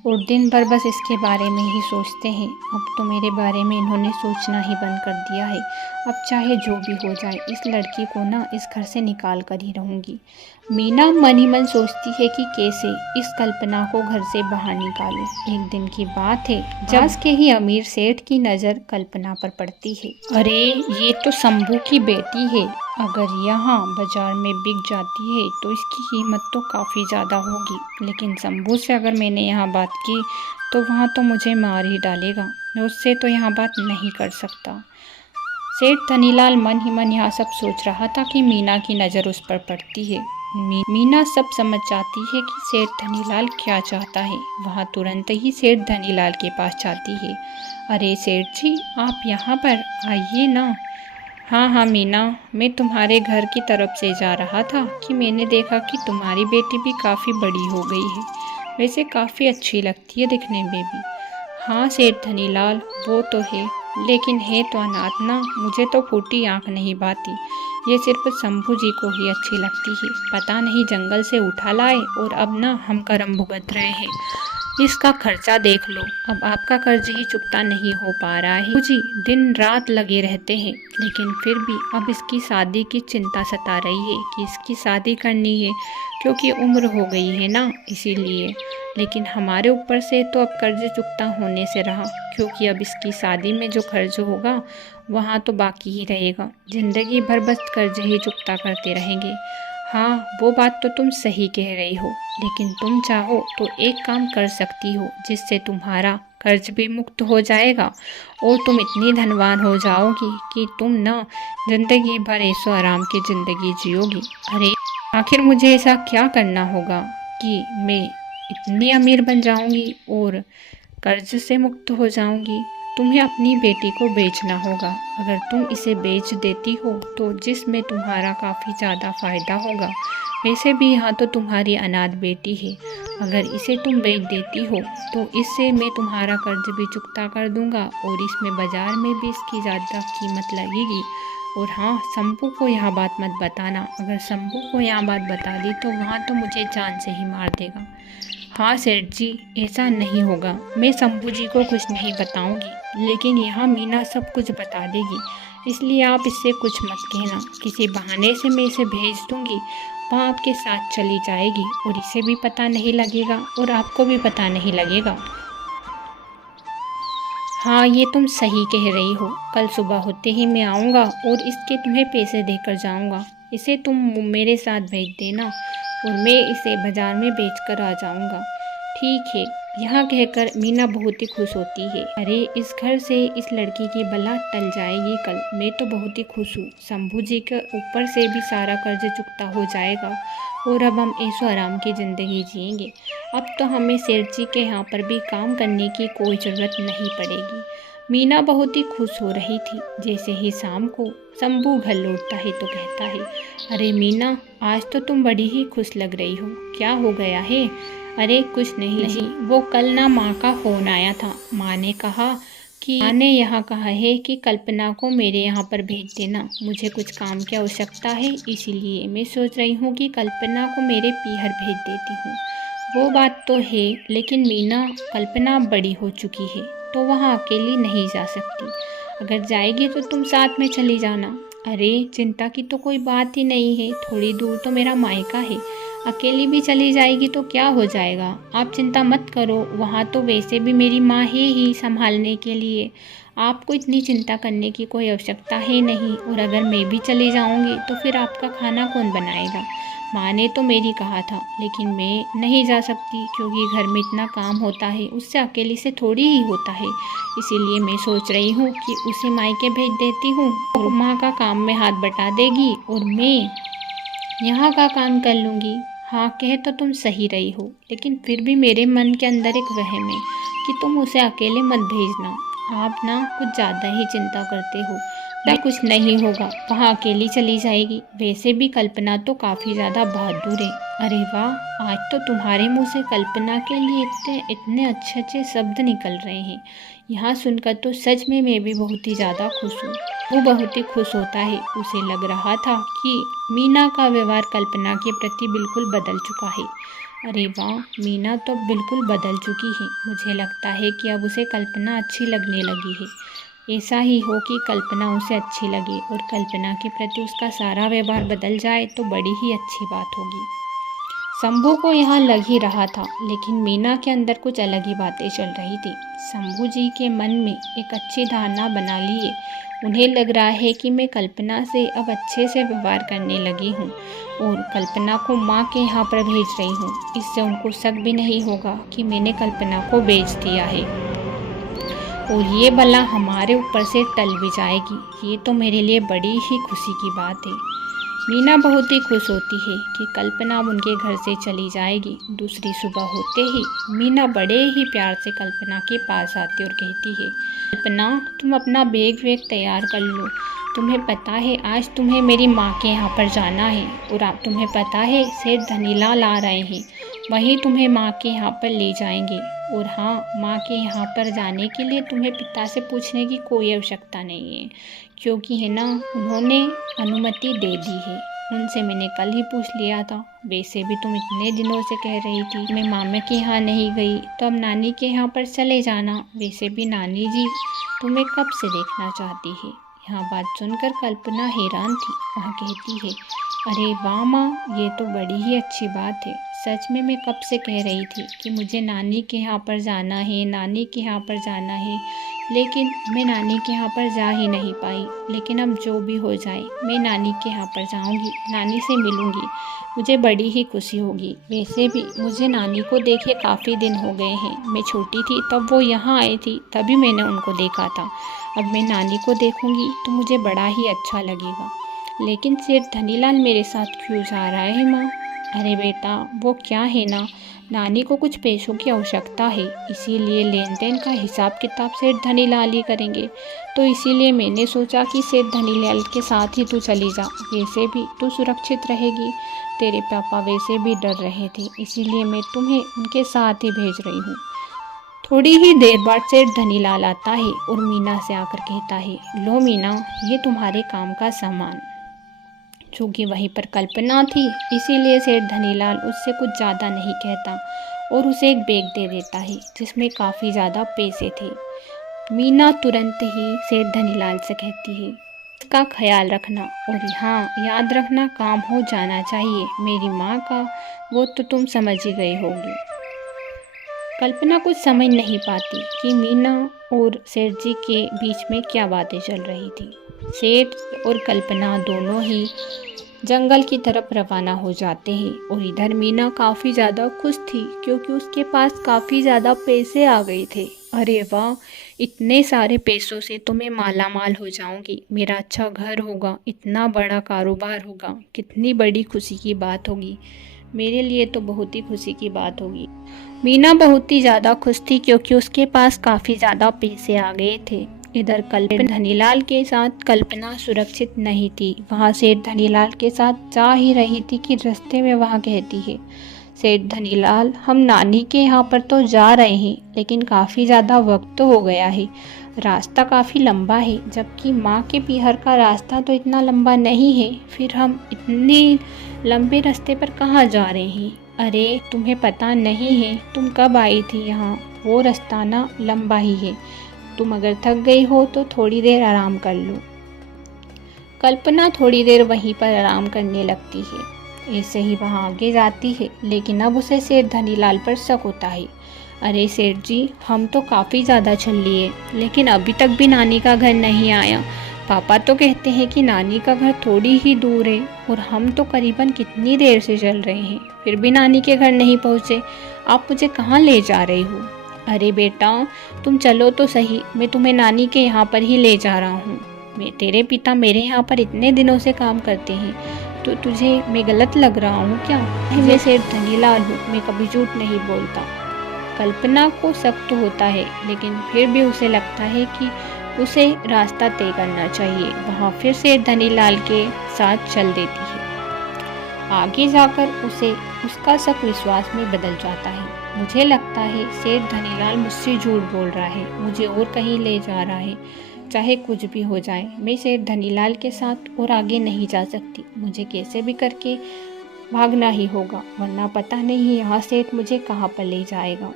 और दिन भर बस इसके बारे में ही सोचते हैं। अब तो मेरे बारे में इन्होंने सोचना ही बंद कर दिया है। अब चाहे जो भी हो जाए, इस लड़की को ना इस घर से निकाल कर ही रहूँगी। मीना मन ही मन सोचती है कि कैसे इस कल्पना को घर से बाहर निकालूं। एक दिन की बात है, जब के ही अमीर सेठ की नज़र कल्पना पर पड़ती है। अरे ये तो शंभू की बेटी है, अगर यहाँ बाजार में बिक जाती है तो इसकी कीमत तो काफ़ी ज़्यादा होगी, लेकिन शंभू से अगर मैंने यहाँ बात की तो वहाँ तो मुझे मार ही डालेगा, मैं उससे तो यहाँ बात नहीं कर सकता। सेठ धनीलाल मन ही मन यहाँ सब सोच रहा था कि मीना की नज़र उस पर पड़ती है। मीना सब समझ जाती है कि सेठ धनीलाल क्या चाहता है, वहाँ तुरंत ही सेठ धनीलाल के पास जाती है। अरे सेठ जी आप यहाँ पर आइए ना। हाँ मीना, मैं तुम्हारे घर की तरफ से जा रहा था कि मैंने देखा कि तुम्हारी बेटी भी काफ़ी बड़ी हो गई है, वैसे काफ़ी अच्छी लगती है दिखने में भी। हाँ सेठ धनीलाल वो तो है, लेकिन है तो अनाथ ना, मुझे तो फूटी आँख नहीं भाती, ये सिर्फ शंभू जी को ही अच्छी लगती है। पता नहीं जंगल से उठा लाए और अब ना हम कर्म भुगत रहे हैं। इसका खर्चा देख लो, अब आपका कर्ज ही चुकता नहीं हो पा रहा है। जी दिन रात लगे रहते हैं, लेकिन फिर भी अब इसकी शादी की चिंता सता रही है कि इसकी शादी करनी है, क्योंकि उम्र हो गई है ना, इसीलिए। लेकिन हमारे ऊपर से तो अब कर्ज चुकता होने से रहा, क्योंकि अब इसकी शादी में जो कर्ज होगा वहाँ तो बाकी ही रहेगा। ज़िंदगी भर बस कर्ज ही चुकता करते रहेंगे। हाँ, वो बात तो तुम सही कह रही हो, लेकिन तुम चाहो तो एक काम कर सकती हो जिससे तुम्हारा कर्ज भी मुक्त हो जाएगा और तुम इतनी धनवान हो जाओगी कि तुम ना ज़िंदगी भर ऐशो आराम की ज़िंदगी जियोगी। अरे आखिर मुझे ऐसा क्या करना होगा कि मैं इतनी अमीर बन जाऊंगी और कर्ज से मुक्त हो जाऊंगी? तुम्हें अपनी बेटी को बेचना होगा। अगर तुम इसे बेच देती हो तो जिसमें तुम्हारा काफ़ी ज़्यादा फ़ायदा होगा। वैसे भी यहाँ तो तुम्हारी अनाथ बेटी है, अगर इसे तुम बेच देती हो तो इससे मैं तुम्हारा कर्ज भी चुकता कर दूंगा और इसमें बाज़ार में भी इसकी ज़्यादा कीमत लगेगी। और हाँ, शंभू को यह बात मत बताना। अगर शंभू को यह बात बता दी तो वहाँ तो मुझे जान से ही मार देगा। हाँ सेठ जी, ऐसा नहीं होगा। मैं शंभू जी को कुछ नहीं बताऊंगी, लेकिन यहाँ मीना सब कुछ बता देगी, इसलिए आप इससे कुछ मत कहना। किसी बहाने से मैं इसे भेज दूंगी, वहाँ आपके साथ चली जाएगी और इसे भी पता नहीं लगेगा और आपको भी पता नहीं लगेगा। हाँ, ये तुम सही कह रही हो। कल सुबह होते ही मैं आऊँगा और इसके तुम्हें पैसे देकर जाऊँगा। इसे तुम मेरे साथ भेज देना और मैं इसे बाज़ार में बेचकर आ जाऊँगा। ठीक है, यह कहकर मीना बहुत ही खुश होती है। अरे, इस घर से इस लड़की की बला टल जाएगी कल। मैं तो बहुत ही खुश हूँ। शंभू जी के ऊपर से भी सारा कर्ज चुकता हो जाएगा और अब हम ऐशो आराम की ज़िंदगी जिएंगे। अब तो हमें सेठ जी के यहाँ पर भी काम करने की कोई ज़रूरत नहीं पड़ेगी। मीना बहुत ही खुश हो रही थी। जैसे ही शाम को शंभू घर लौटता है तो कहता है, अरे मीना, आज तो तुम बड़ी ही खुश लग रही हो, क्या हो गया है? अरे कुछ नहीं जी, वो कल ना माँ का फ़ोन आया था। माँ ने यहाँ कहा है कि कल्पना को मेरे यहाँ पर भेज देना। मुझे कुछ काम की आवश्यकता है, इसीलिए मैं सोच रही हूँ कि कल्पना को मेरे पीहर भेज देती हूँ। वो बात तो है, लेकिन मीना, कल्पना बड़ी हो चुकी है तो वहाँ अकेली नहीं जा सकती। अगर जाएगी तो तुम साथ में चली जाना। अरे चिंता की तो कोई बात ही नहीं है, थोड़ी दूर तो मेरा मायका है, अकेली भी चली जाएगी तो क्या हो जाएगा। आप चिंता मत करो, वहाँ तो वैसे भी मेरी माँ है ही संभालने के लिए। आपको इतनी चिंता करने की कोई आवश्यकता है नहीं। और अगर मैं भी चली जाऊँगी तो फिर आपका खाना कौन बनाएगा? माँ ने तो मेरी कहा था, लेकिन मैं नहीं जा सकती क्योंकि घर में इतना काम होता है, उससे अकेली से थोड़ी ही होता है। इसीलिए मैं सोच रही हूँ कि उसे मायके भेज देती हूँ और माँ का काम में हाथ बटा देगी और मैं यहाँ का काम कर लूँगी। हाँ, कह तो तुम सही रही हो, लेकिन फिर भी मेरे मन के अंदर एक वहम है कि तुम उसे अकेले मत भेजना। आप ना कुछ ज़्यादा ही चिंता करते हो। कुछ नहीं होगा, वहाँ अकेली चली जाएगी। वैसे भी कल्पना तो काफ़ी ज़्यादा बहादुर है। अरे वाह, आज तो तुम्हारे मुँह से कल्पना के लिए इतने इतने अच्छे अच्छे शब्द निकल रहे हैं। यहाँ सुनकर तो सच में मैं भी बहुत ही ज़्यादा खुश हूँ। वो बहुत ही खुश होता है। उसे लग रहा था कि मीना का व्यवहार कल्पना के प्रति बिल्कुल बदल चुका है। अरे वाह, मीना तो बिल्कुल बदल चुकी है। मुझे लगता है कि अब उसे कल्पना अच्छी लगने लगी है। ऐसा ही हो कि कल्पना उसे अच्छी लगे और कल्पना के प्रति उसका सारा व्यवहार बदल जाए तो बड़ी ही अच्छी बात होगी। शंभू को यहाँ लग ही रहा था, लेकिन मीना के अंदर कुछ अलग ही बातें चल रही थी। शंभू जी के मन में एक अच्छी धारणा बना लिए। उन्हें लग रहा है कि मैं कल्पना से अब अच्छे से व्यवहार करने लगी हूँ और कल्पना को माँ के यहाँ पर भेज रही हूँ। इससे उनको शक भी नहीं होगा कि मैंने कल्पना को बेच दिया है और ये बला हमारे ऊपर से टल भी जाएगी। ये तो मेरे लिए बड़ी ही खुशी की बात है। मीना बहुत ही खुश होती है कि कल्पना उनके घर से चली जाएगी। दूसरी सुबह होते ही मीना बड़े ही प्यार से कल्पना के पास आती और कहती है, कल्पना, तुम अपना बैग वैग तैयार कर लो। तुम्हें पता है आज तुम्हें मेरी माँ के यहाँ पर जाना है और आप तुम्हें पता है सेठ धनीलाल आ रहे हैं, वही तुम्हें माँ के यहाँ पर ले जाएंगे। और हाँ, माँ के यहाँ पर जाने के लिए तुम्हें पिता से पूछने की कोई आवश्यकता नहीं है, क्योंकि है ना, उन्होंने अनुमति दे दी है। उनसे मैंने कल ही पूछ लिया था। वैसे भी तुम इतने दिनों से कह रही थी मैं मामा के यहाँ नहीं गई, तो अब नानी के यहाँ पर चले जाना। वैसे भी नानी जी तुम्हें कब से देखना चाहती है। यहाँ बात सुनकर कल्पना हैरान थी। वहाँ कहती है, अरे वाह माँ, ये तो बड़ी ही अच्छी बात है। सच में मैं कब से कह रही थी कि मुझे नानी के यहाँ पर जाना है, नानी के यहाँ पर जाना है, लेकिन मैं नानी के यहाँ पर जा ही नहीं पाई। लेकिन अब जो भी हो जाए, मैं नानी के यहाँ पर जाऊँगी, नानी से मिलूँगी, मुझे बड़ी ही खुशी होगी। वैसे भी मुझे नानी को देखे काफ़ी दिन हो गए हैं। मैं छोटी थी तब वो यहाँ आई थी, तभी मैंने उनको देखा था। अब मैं नानी को देखूँगी तो मुझे बड़ा ही अच्छा लगेगा। लेकिन सेठ धनीलाल मेरे साथ क्यों जा रहा है माँ? अरे बेटा, वो क्या है ना, नानी को कुछ पैसों की आवश्यकता है, इसीलिए लेन देन का हिसाब किताब सेठ धनीलाल ही करेंगे। तो इसीलिए मैंने सोचा कि सेठ धनीलाल के साथ ही तू चली जा, वैसे भी तू सुरक्षित रहेगी। तेरे पापा वैसे भी डर रहे थे, इसीलिए मैं तुम्हें उनके साथ ही भेज रही हूँ। थोड़ी ही देर बाद सेठ धनीलाल आता है और मीना से आकर कहता है, लो मीना, ये तुम्हारे काम का सामान। चूँकि वहीं पर कल्पना थी, इसीलिए सेठ धनीलाल उससे कुछ ज़्यादा नहीं कहता और उसे एक बैग दे देता है जिसमें काफ़ी ज़्यादा पैसे थे। मीना तुरंत ही सेठ धनीलाल से कहती है, इसका ख्याल रखना और हाँ, याद रखना, काम हो जाना चाहिए मेरी माँ का, वो तो तुम समझ ही गए होगी। कल्पना कुछ समझ नहीं पाती कि मीना और सेठ जी के बीच में क्या बातें चल रही थी। सेठ और कल्पना दोनों ही जंगल की तरफ रवाना हो जाते हैं और इधर मीना काफ़ी ज़्यादा खुश थी क्योंकि उसके पास काफ़ी ज़्यादा पैसे आ गए थे। अरे वाह, इतने सारे पैसों से तो मैं माला माल हो जाऊंगी, मेरा अच्छा घर होगा, इतना बड़ा कारोबार होगा, कितनी बड़ी खुशी की बात होगी, मेरे लिए तो बहुत ही खुशी की बात होगी। मीना बहुत ही ज़्यादा खुश थी क्योंकि उसके पास काफ़ी ज़्यादा पैसे आ गए थे। इधर कल्पना धनीलाल के साथ कल्पना सुरक्षित नहीं थी, वहाँ सेठ धनीलाल के साथ जा ही रही थी कि रास्ते में वहाँ कहती है, सेठ धनीलाल, हम नानी के यहाँ पर तो जा रहे हैं, लेकिन काफ़ी ज़्यादा वक्त तो हो गया है, रास्ता काफ़ी लंबा है, जबकि माँ के पीहर का रास्ता तो इतना लंबा नहीं है, फिर हम इतने लंबे रास्ते पर कहाँ जा रहे हैं? अरे तुम्हें पता नहीं है, तुम कब आई थी यहाँ? वो रास्ता ना लंबा ही है, तुम अगर थक गई हो तो थोड़ी देर आराम कर लो। कल्पना थोड़ी देर वहीं पर आराम करने लगती है, ऐसे ही वहाँ आगे जाती है, लेकिन अब उसे सेठ धनीलाल पर शक होता है। अरे सेठ जी, हम तो काफ़ी ज़्यादा चल लिए, लेकिन अभी तक भी नानी का घर नहीं आया। पापा तो कहते हैं कि नानी का घर थोड़ी ही दूर है और हम तो करीबन कितनी देर से चल रहे हैं, फिर भी नानी के घर नहीं पहुँचे। आप मुझे कहाँ ले जा रहे हो? अरे बेटा, तुम चलो तो सही, मैं तुम्हें नानी के यहाँ पर ही ले जा रहा हूँ। तेरे पिता मेरे यहाँ पर इतने दिनों से काम करते हैं, तो तुझे मैं गलत लग रहा हूँ क्या? मैं सेठ धनीलाल हूँ, मैं कभी झूठ नहीं बोलता। कल्पना को शक तो होता है, लेकिन फिर भी उसे लगता है कि उसे रास्ता तय करना चाहिए। वहाँ फिर सेठ धनीलाल के साथ चल देती है। आगे जाकर उसे उसका शक विश्वास में बदल जाता है। मुझे लगता है सेठ धनीलाल मुझसे झूठ बोल रहा है, मुझे और कहीं ले जा रहा है। चाहे कुछ भी हो जाए, मैं सेठ धनीलाल के साथ और आगे नहीं जा सकती, मुझे कैसे भी करके भागना ही होगा, वरना पता नहीं यहाँ सेठ मुझे कहाँ पर ले जाएगा।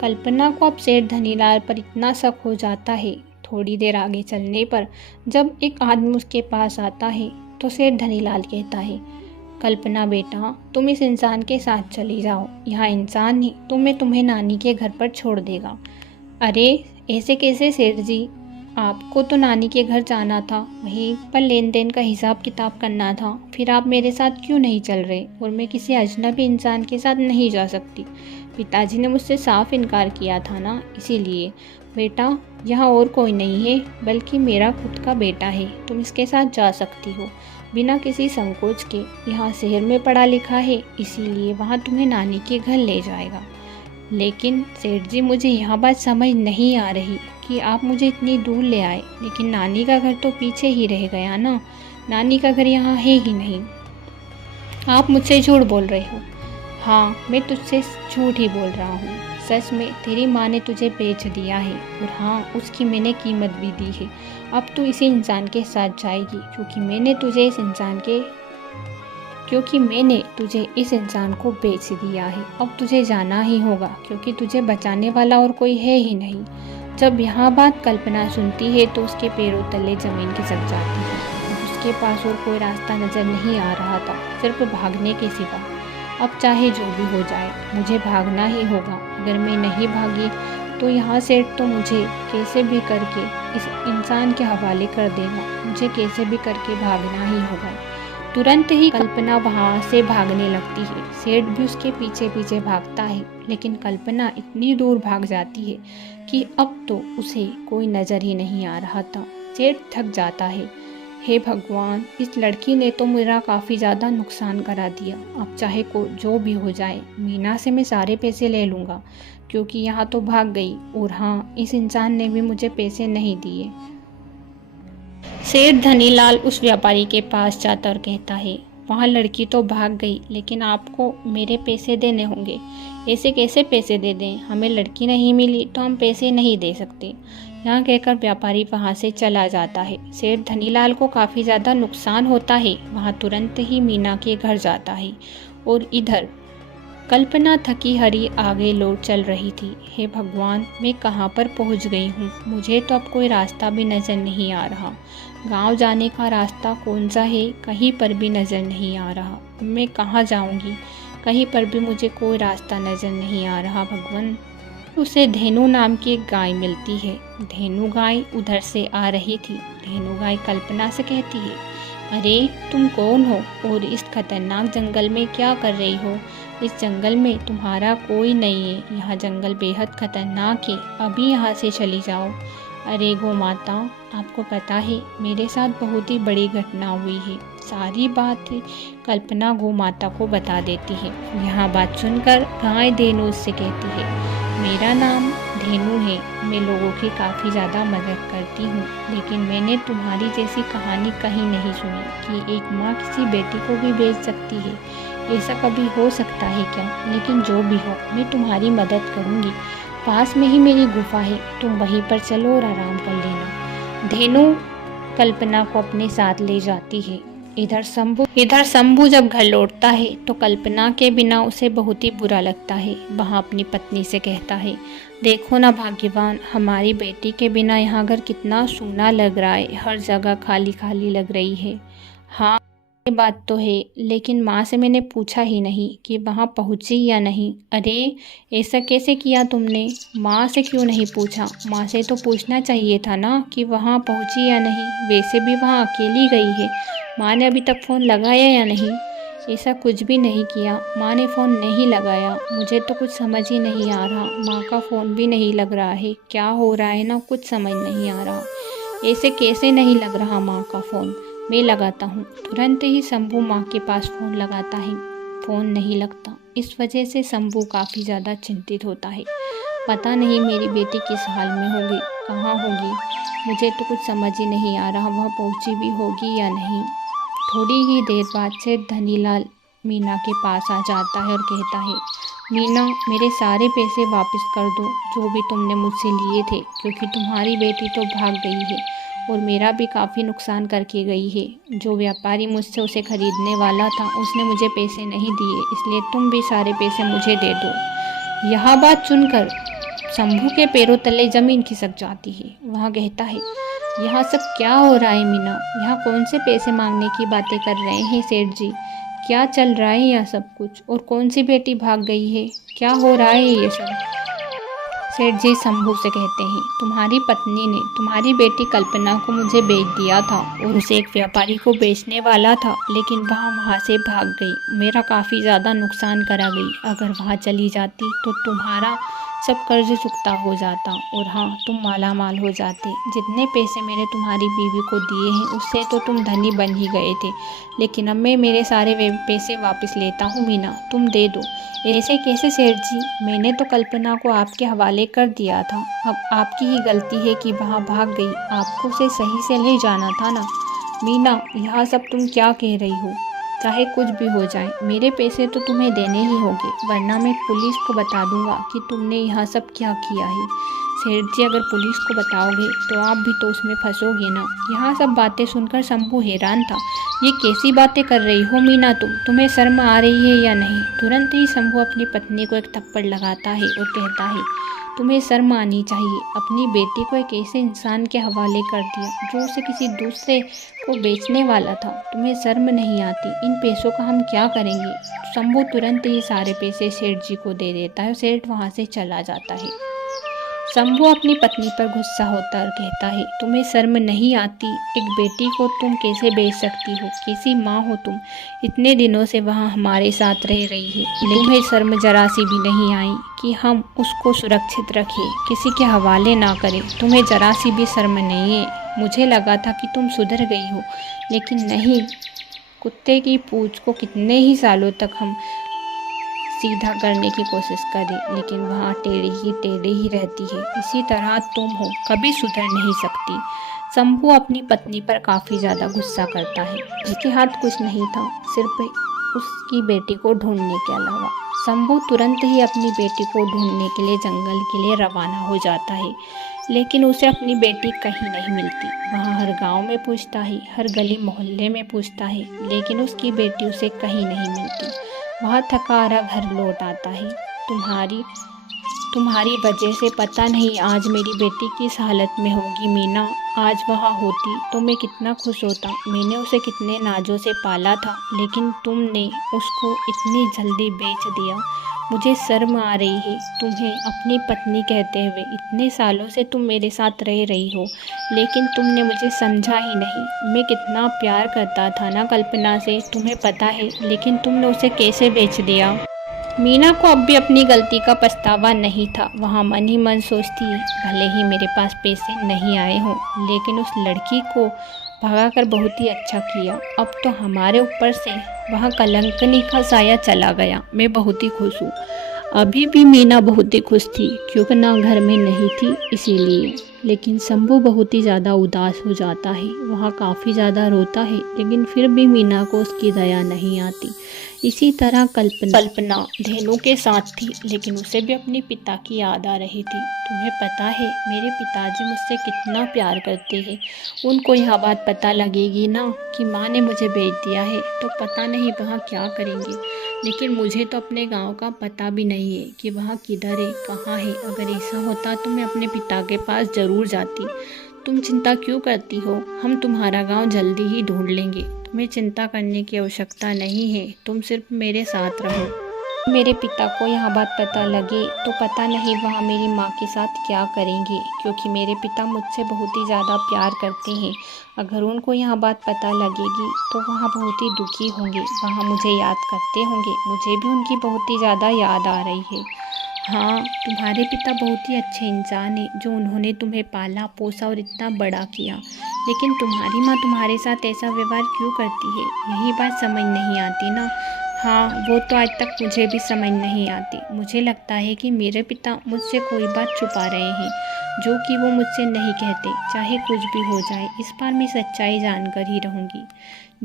कल्पना को अब सेठ धनीलाल पर इतना शक हो जाता है। थोड़ी देर आगे चलने पर जब एक आदमी उसके पास आता है तो सेठ धनीलाल कहता है, कल्पना बेटा, तुम इस इंसान के साथ चली जाओ, यहाँ इंसान ही तुम्हें नानी के घर पर छोड़ देगा। अरे ऐसे कैसे सेठ जी, आपको तो नानी के घर जाना था, वहीं पर लेन देन का हिसाब किताब करना था, फिर आप मेरे साथ क्यों नहीं चल रहे? और मैं किसी अजनबी इंसान के साथ नहीं जा सकती, पिताजी ने मुझसे साफ इनकार किया था ना, इसीलिए। बेटा, यहाँ और कोई नहीं है, बल्कि मेरा खुद का बेटा है, तुम इसके साथ जा सकती हो बिना किसी संकोच के। यहाँ शहर में पढ़ा लिखा है, इसीलिए वहाँ तुम्हें नानी के घर ले जाएगा। लेकिन सेठ जी, मुझे यहाँ बात समझ नहीं आ रही कि आप मुझे इतनी दूर ले आए, लेकिन नानी का घर तो पीछे ही रह गया ना, नानी का घर यहाँ है ही नहीं। आप मुझसे झूठ बोल रहे हो। हाँ, मैं तुझसे झूठ ही बोल रहा हूँ, सच में तेरी माँ ने तुझे बेच दिया है, और हाँ, उसकी मैंने कीमत भी दी है। अब तू इसी इंसान के साथ जाएगी, क्योंकि मैंने तुझे इस इंसान को बेच दिया है। अब तुझे जाना ही होगा, क्योंकि तुझे बचाने वाला और कोई है ही नहीं। जब यह बात कल्पना सुनती है तो उसके पैरों तले ज़मीन खिसक जाती है। उसके पास और कोई रास्ता नज़र नहीं आ रहा था, सिर्फ भागने के सिवा। अब चाहे जो भी हो जाए मुझे भागना ही होगा। अगर मैं नहीं भागी तो यहाँ सेठ तो मुझे कैसे भी करके इस इंसान के हवाले कर देगा। मुझे कैसे भी करके भागना ही होगा। तुरंत ही कल्पना वहाँ से भागने लगती है। सेठ भी उसके पीछे पीछे भागता है, लेकिन कल्पना इतनी दूर भाग जाती है कि अब तो उसे कोई नज़र ही नहीं आ रहा था। सेठ थक जाता है। हे भगवान, इस लड़की ने तो मेरा काफ़ी ज़्यादा नुकसान करा दिया। अब चाहे को जो भी हो जाए, मीना से मैं सारे पैसे ले लूँगा, क्योंकि यहाँ तो भाग गई। और हाँ, इस इंसान ने भी मुझे पैसे नहीं दिए। सेठ धनीलाल उस व्यापारी के पास जाता और कहता है, वहाँ लड़की तो भाग गई, लेकिन आपको मेरे पैसे देने होंगे। ऐसे कैसे पैसे दे दें? हमें लड़की नहीं मिली तो हम पैसे नहीं दे सकते। यहाँ कहकर व्यापारी वहाँ से चला जाता है। सेठ धनीलाल को काफ़ी ज़्यादा नुकसान होता है। वहाँ तुरंत ही मीना के घर जाता है और इधर कल्पना थकी हारी आगे लौट चल रही थी। हे भगवान, मैं कहाँ पर पहुँच गई हूँ? मुझे तो अब कोई रास्ता भी नज़र नहीं आ रहा। गांव जाने का रास्ता कौन सा है? कहीं पर भी नज़र नहीं आ रहा। मैं कहाँ जाऊँगी? कहीं पर भी मुझे कोई रास्ता नज़र नहीं आ रहा। भगवान। उसे धेनु नाम की एक गाय मिलती है। धेनु गाय उधर से आ रही थी। धेनु गाय कल्पना से कहती है, अरे तुम कौन हो और इस खतरनाक जंगल में क्या कर रही हो? इस जंगल में तुम्हारा कोई नहीं है। यह जंगल बेहद खतरनाक है। अभी यहाँ से चली जाओ। अरे गौ माता, आपको पता है मेरे साथ बहुत ही बड़ी घटना हुई है। सारी बात कल्पना गौ माता को बता देती है। यह बात सुनकर गाय धेनु उससे कहती है, मेरा नाम धेनु है। मैं लोगों की काफ़ी ज़्यादा मदद करती हूँ, लेकिन मैंने तुम्हारी जैसी कहानी कहीं नहीं सुनी कि एक माँ किसी बेटी को भी बेच सकती है। ऐसा कभी हो सकता है क्या? लेकिन जो भी हो, मैं तुम्हारी मदद करूँगी। पास में ही मेरी गुफा है, तुम वहीं पर चलो और आराम कर लेना। धेनु कल्पना को अपने साथ ले जाती है। इधर शंभू जब घर लौटता है तो कल्पना के बिना उसे बहुत ही बुरा लगता है। वहाँ अपनी पत्नी से कहता है, देखो ना भाग्यवान, हमारी बेटी के बिना यहाँ घर कितना सूना लग रहा है। हर जगह खाली खाली लग रही है। हाँ, ये बात तो है, लेकिन माँ से मैंने पूछा ही नहीं कि वहाँ पहुँची या नहीं। अरे ऐसा कैसे किया तुमने? माँ से क्यों नहीं पूछा? माँ से तो पूछना चाहिए था ना कि वहाँ पहुँची या नहीं। वैसे भी वहाँ अकेली गई है। माँ ने अभी तक फ़ोन लगाया या नहीं? ऐसा कुछ भी नहीं किया। माँ ने फ़ोन नहीं लगाया। मुझे तो कुछ समझ ही नहीं आ रहा। माँ का फ़ोन भी नहीं लग रहा है। क्या हो रहा है ना, कुछ समझ नहीं आ रहा। ऐसे कैसे नहीं लग रहा माँ का फ़ोन? मैं लगाता हूँ। तुरंत ही शंभू माँ के पास फ़ोन लगाता है। फ़ोन नहीं लगता। इस वजह से शंभू काफ़ी ज़्यादा चिंतित होता है। पता नहीं मेरी बेटी किस हाल में होगी, कहाँ होगी। मुझे तो कुछ समझ ही नहीं आ रहा वह पहुँची भी होगी या नहीं। थोड़ी ही देर बाद से धनीलाल मीना के पास आ जाता है और कहता है, मीना, मेरे सारे पैसे वापस कर दो जो भी तुमने मुझसे लिए थे, क्योंकि तुम्हारी बेटी तो भाग गई है और मेरा भी काफ़ी नुकसान करके गई है। जो व्यापारी मुझसे उसे खरीदने वाला था उसने मुझे पैसे नहीं दिए, इसलिए तुम भी सारे पैसे मुझे दे दो। यह बात सुनकर शंभू के पैरों तले ज़मीन खिसक जाती है। वह कहता है, यहाँ सब क्या हो रहा है मीना? यहाँ कौन से पैसे मांगने की बातें कर रहे हैं सेठ जी? क्या चल रहा है यहाँ सब कुछ? और कौन सी बेटी भाग गई है? क्या हो रहा है ये सब? सेठ जी शंभू से कहते हैं, तुम्हारी पत्नी ने तुम्हारी बेटी कल्पना को मुझे बेच दिया था और उसे एक व्यापारी को बेचने वाला था, लेकिन वहाँ से भाग गई। मेरा काफ़ी ज़्यादा नुकसान करा गई। अगर वहाँ चली जाती तो तुम्हारा सब कर्ज चुकता हो जाता और हाँ, तुम माला माल हो जाते। जितने पैसे मैंने तुम्हारी बीवी को दिए हैं उससे तो तुम धनी बन ही गए थे, लेकिन अब मैं मेरे सारे पैसे वापस लेता हूँ मीना, तुम दे दो। ऐसे कैसे सेठ जी? मैंने तो कल्पना को आपके हवाले कर दिया था। अब आपकी ही गलती है कि वहाँ भाग गई। आपको उसे सही से ले जाना था ना। मीना, यह सब तुम क्या कह रही हो? चाहे कुछ भी हो जाए, मेरे पैसे तो तुम्हें देने ही होंगे, वरना मैं पुलिस को बता दूंगा कि तुमने यह सब क्या किया है। सेठ जी, अगर पुलिस को बताओगे तो आप भी तो उसमें फंसोगे ना। यह सब बातें सुनकर शंभू हैरान था। ये कैसी बातें कर रही हो मीना? तुम्हें शर्म आ रही है या नहीं? तुरंत ही शंभू अपनी पत्नी को एक थप्पड़ लगाता है और कहता है, तुम्हें शर्म आनी चाहिए, अपनी बेटी को एक ऐसे इंसान के हवाले कर दिया जो उसे किसी दूसरे को बेचने वाला था। तुम्हें शर्म नहीं आती? इन पैसों का हम क्या करेंगे? शंभू तुरंत ही सारे पैसे सेठ जी को दे देता है और सेठ वहाँ से चला जाता है। शंभू अपनी पत्नी पर गुस्सा होता और कहता है, तुम्हें शर्म नहीं आती? एक बेटी को तुम कैसे बेच सकती हो? कैसी माँ हो तुम? इतने दिनों से वहाँ हमारे साथ रह रही है, लेकिन तुम्हें शर्म जरा सी भी नहीं आई कि हम उसको सुरक्षित रखें, किसी के हवाले ना करें? तुम्हें जरा सी भी शर्म नहीं है? मुझे लगा था कि तुम सुधर गई हो, लेकिन नहीं। कुत्ते की पूंछ को कितने ही सालों तक हम सीधा करने की कोशिश करें, लेकिन वहाँ टेढ़ी ही रहती है। इसी तरह तुम हो, कभी सुधर नहीं सकती। शंभू अपनी पत्नी पर काफ़ी ज़्यादा गुस्सा करता है। उसके हाथ कुछ नहीं था, सिर्फ उसकी बेटी को ढूंढने के अलावा। शंभू तुरंत ही अपनी बेटी को ढूंढने के लिए जंगल के लिए रवाना हो जाता है, लेकिन उसे अपनी बेटी कहीं नहीं मिलती। वहाँ हर गांव में पूछता है, हर गली मोहल्ले में पूछता है, लेकिन उसकी बेटी उसे कहीं नहीं मिलती। वह थका हारा घर लौट आता है। तुम्हारी वजह से पता नहीं आज मेरी बेटी किस हालत में होगी मीना। आज वह होती तो मैं कितना खुश होता। मैंने उसे कितने नाजों से पाला था, लेकिन तुमने उसको इतनी जल्दी बेच दिया। मुझे शर्म आ रही है तुम्हें अपनी पत्नी कहते हुए। इतने सालों से तुम मेरे साथ रह रही हो, लेकिन तुमने मुझे समझा ही नहीं। मैं कितना प्यार करता था ना कल्पना से, तुम्हें पता है, लेकिन तुमने उसे कैसे बेच दिया। मीना को अब भी अपनी गलती का पछतावा नहीं था। वहाँ मन ही मन सोचती, भले ही मेरे पास पैसे नहीं आए हों, लेकिन उस लड़की को भगाकर बहुत ही अच्छा किया। अब तो हमारे ऊपर से वह कलंकनी का साया चला गया। मैं बहुत ही खुश हूँ। अभी भी मीना बहुत ही खुश थी, क्योंकि ना घर में नहीं थी इसीलिए। लेकिन शंभू बहुत ही ज़्यादा उदास हो जाता है, वह काफ़ी ज़्यादा रोता है, लेकिन फिर भी मीना को उसकी दया नहीं आती। इसी तरह कल्पना धेनु के साथ थी, लेकिन उसे भी अपने पिता की याद आ रही थी। तुम्हें पता है मेरे पिताजी मुझसे कितना प्यार करते हैं। उनको यह बात पता लगेगी ना कि माँ ने मुझे बेच दिया है, तो पता नहीं वहाँ क्या करेंगे। लेकिन मुझे तो अपने गांव का पता भी नहीं है कि वहाँ किधर है, कहाँ है। अगर ऐसा होता तो मैं अपने पिता के पास ज़रूर जाती। तुम चिंता क्यों करती हो? हम तुम्हारा गांव जल्दी ही ढूंढ लेंगे। तुम्हें चिंता करने की आवश्यकता नहीं है, तुम सिर्फ मेरे साथ रहो। मेरे पिता को यह बात पता लगे तो पता नहीं वहाँ मेरी माँ के साथ क्या करेंगे, क्योंकि मेरे पिता मुझसे बहुत ही ज़्यादा प्यार करते हैं। अगर उनको यह बात पता लगेगी तो वहाँ बहुत ही दुखी होंगे, वहाँ मुझे याद करते होंगे। मुझे भी उनकी बहुत ही ज़्यादा याद आ रही है। हाँ, तुम्हारे पिता बहुत ही अच्छे इंसान हैं, जो उन्होंने तुम्हें पाला पोसा और इतना बड़ा किया, लेकिन तुम्हारी माँ तुम्हारे साथ ऐसा व्यवहार क्यों करती है, यही बात समझ नहीं आती ना। हाँ, वो तो आज तक मुझे भी समझ नहीं आती। मुझे लगता है कि मेरे पिता मुझसे कोई बात छुपा रहे हैं, जो कि वो मुझसे नहीं कहते। चाहे कुछ भी हो जाए, इस बार मैं सच्चाई जानकर ही रहूँगी।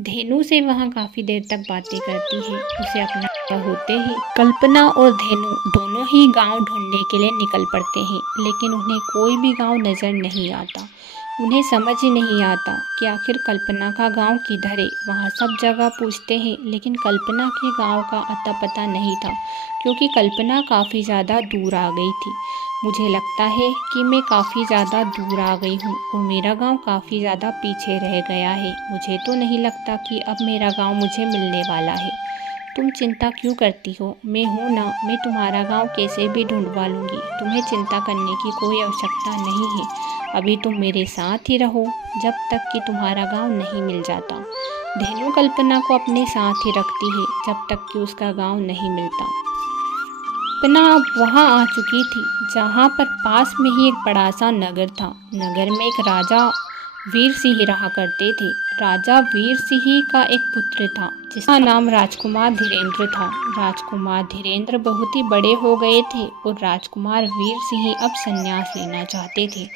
धेनु से वहाँ काफ़ी देर तक बातें करती है। उसे अपना होते ही कल्पना और धेनु दोनों ही गांव ढूंढने के लिए निकल पड़ते हैं, लेकिन उन्हें कोई भी गांव नज़र नहीं आता। उन्हें समझ ही नहीं आता कि आखिर कल्पना का गांव किधर है। वहाँ सब जगह पूछते हैं, लेकिन कल्पना के गांव का अता पता नहीं था, क्योंकि कल्पना काफ़ी ज़्यादा दूर आ गई थी। मुझे लगता है कि मैं काफ़ी ज़्यादा दूर आ गई हूँ और मेरा गांव काफ़ी ज़्यादा पीछे रह गया है। मुझे तो नहीं लगता कि अब मेरा गांव मुझे मिलने वाला है। तुम चिंता क्यों करती हो? मैं हूँ ना, मैं तुम्हारा गांव कैसे भी ढूंढवा लूँगी। तुम्हें चिंता करने की कोई आवश्यकता नहीं है। अभी तुम मेरे साथ ही रहो जब तक कि तुम्हारा गांव नहीं मिल जाता। धेनु कल्पना को अपने साथ ही रखती है जब तक कि उसका गांव नहीं मिलता। कल्पना अब वहाँ आ चुकी थी, जहाँ पर पास में ही एक बड़ा सा नगर था। नगर में एक राजा वीर सिंह रहा करते थे। राजा वीर सिंह का एक पुत्र था, जिसका नाम राजकुमार धीरेन्द्र था। राजकुमार धीरेन्द्र बहुत ही बड़े हो गए थे और राजकुमार वीर सिंह अब संन्यास लेना चाहते थे,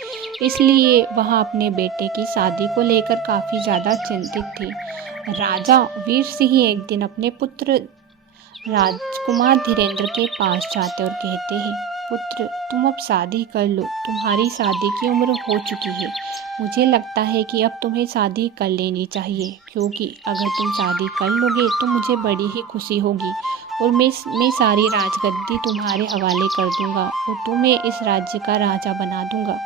इसलिए वह अपने बेटे की शादी को लेकर काफ़ी ज़्यादा चिंतित थे। राजा वीर सिंह एक दिन अपने पुत्र राजकुमार धीरेन्द्र के पास जाते और कहते हैं, पुत्र, तुम अब शादी कर लो, तुम्हारी शादी की उम्र हो चुकी है। मुझे लगता है कि अब तुम्हें शादी कर लेनी चाहिए, क्योंकि अगर तुम शादी कर लोगे तो मुझे बड़ी ही खुशी होगी और मैं सारी राजगद्दी तुम्हारे हवाले कर दूंगा और तुम्हें इस राज्य का राजा बना दूंगा।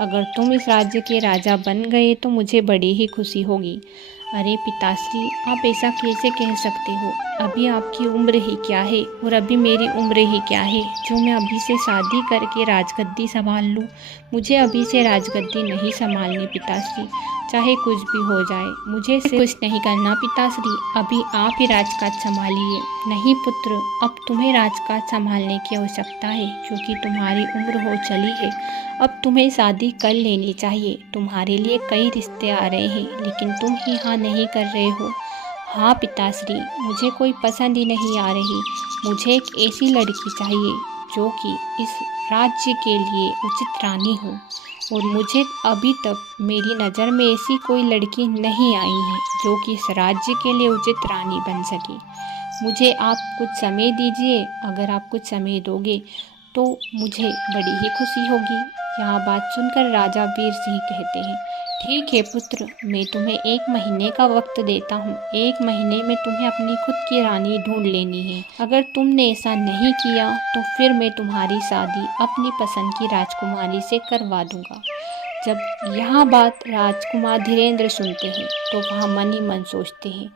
अगर तुम इस राज्य के राजा बन गए तो मुझे बड़ी ही खुशी होगी। अरे पिताश्री, आप ऐसा कैसे कह सकते हो? अभी आपकी उम्र ही क्या है और अभी मेरी उम्र ही क्या है जो मैं अभी से शादी करके राजगद्दी संभाल लूँ। मुझे अभी से राजगद्दी नहीं संभालनी पिताश्री, चाहे कुछ भी हो जाए। मुझे से कुछ नहीं करना पिताश्री, अभी आप ही राजकाज संभालिए। नहीं पुत्र, अब तुम्हें राजकाज संभालने की आवश्यकता है, क्योंकि तुम्हारी उम्र हो चली है। अब तुम्हें शादी कर लेनी चाहिए। तुम्हारे लिए कई रिश्ते आ रहे हैं, लेकिन तुम ही हाँ नहीं कर रहे हो। हाँ पिताश्री, मुझे कोई पसंद ही नहीं आ रही। मुझे एक ऐसी लड़की चाहिए जो कि इस राज्य के लिए उचित रानी हो, और मुझे अभी तक मेरी नज़र में ऐसी कोई लड़की नहीं आई है जो कि इस राज्य के लिए उचित रानी बन सके। मुझे आप कुछ समय दीजिए। अगर आप कुछ समय दोगे तो मुझे बड़ी ही खुशी होगी। यह बात सुनकर राजा वीर सिंह कहते हैं, ठीक है पुत्र, मैं तुम्हें 1 महीने का वक्त देता हूँ। 1 महीने में तुम्हें अपनी खुद की रानी ढूंढ लेनी है। अगर तुमने ऐसा नहीं किया तो फिर मैं तुम्हारी शादी अपनी पसंद की राजकुमारी से करवा दूंगा। जब यह बात राजकुमार धीरेन्द्र सुनते हैं तो वह मन ही मन सोचते हैं,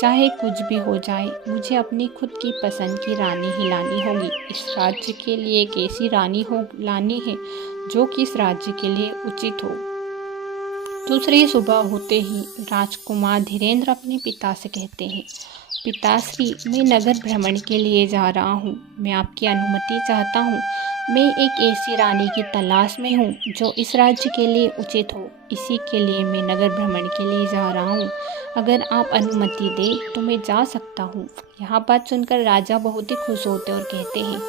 चाहे कुछ भी हो जाए, मुझे अपनी खुद की पसंद की रानी ही लानी होगी। इस राज्य के लिए एक ऐसी रानी हो लानी है जो कि इस राज्य के लिए उचित हो। दूसरी सुबह होते ही राजकुमार धीरेन्द्र अपने पिता से कहते हैं, पिताश्री, मैं नगर भ्रमण के लिए जा रहा हूँ। मैं आपकी अनुमति चाहता हूँ। मैं एक ऐसी रानी की तलाश में हूँ जो इस राज्य के लिए उचित हो। इसी के लिए मैं नगर भ्रमण के लिए जा रहा हूँ। अगर आप अनुमति दें तो मैं जा सकता हूँ। यह बात सुनकर राजा बहुत ही खुश होते और कहते हैं,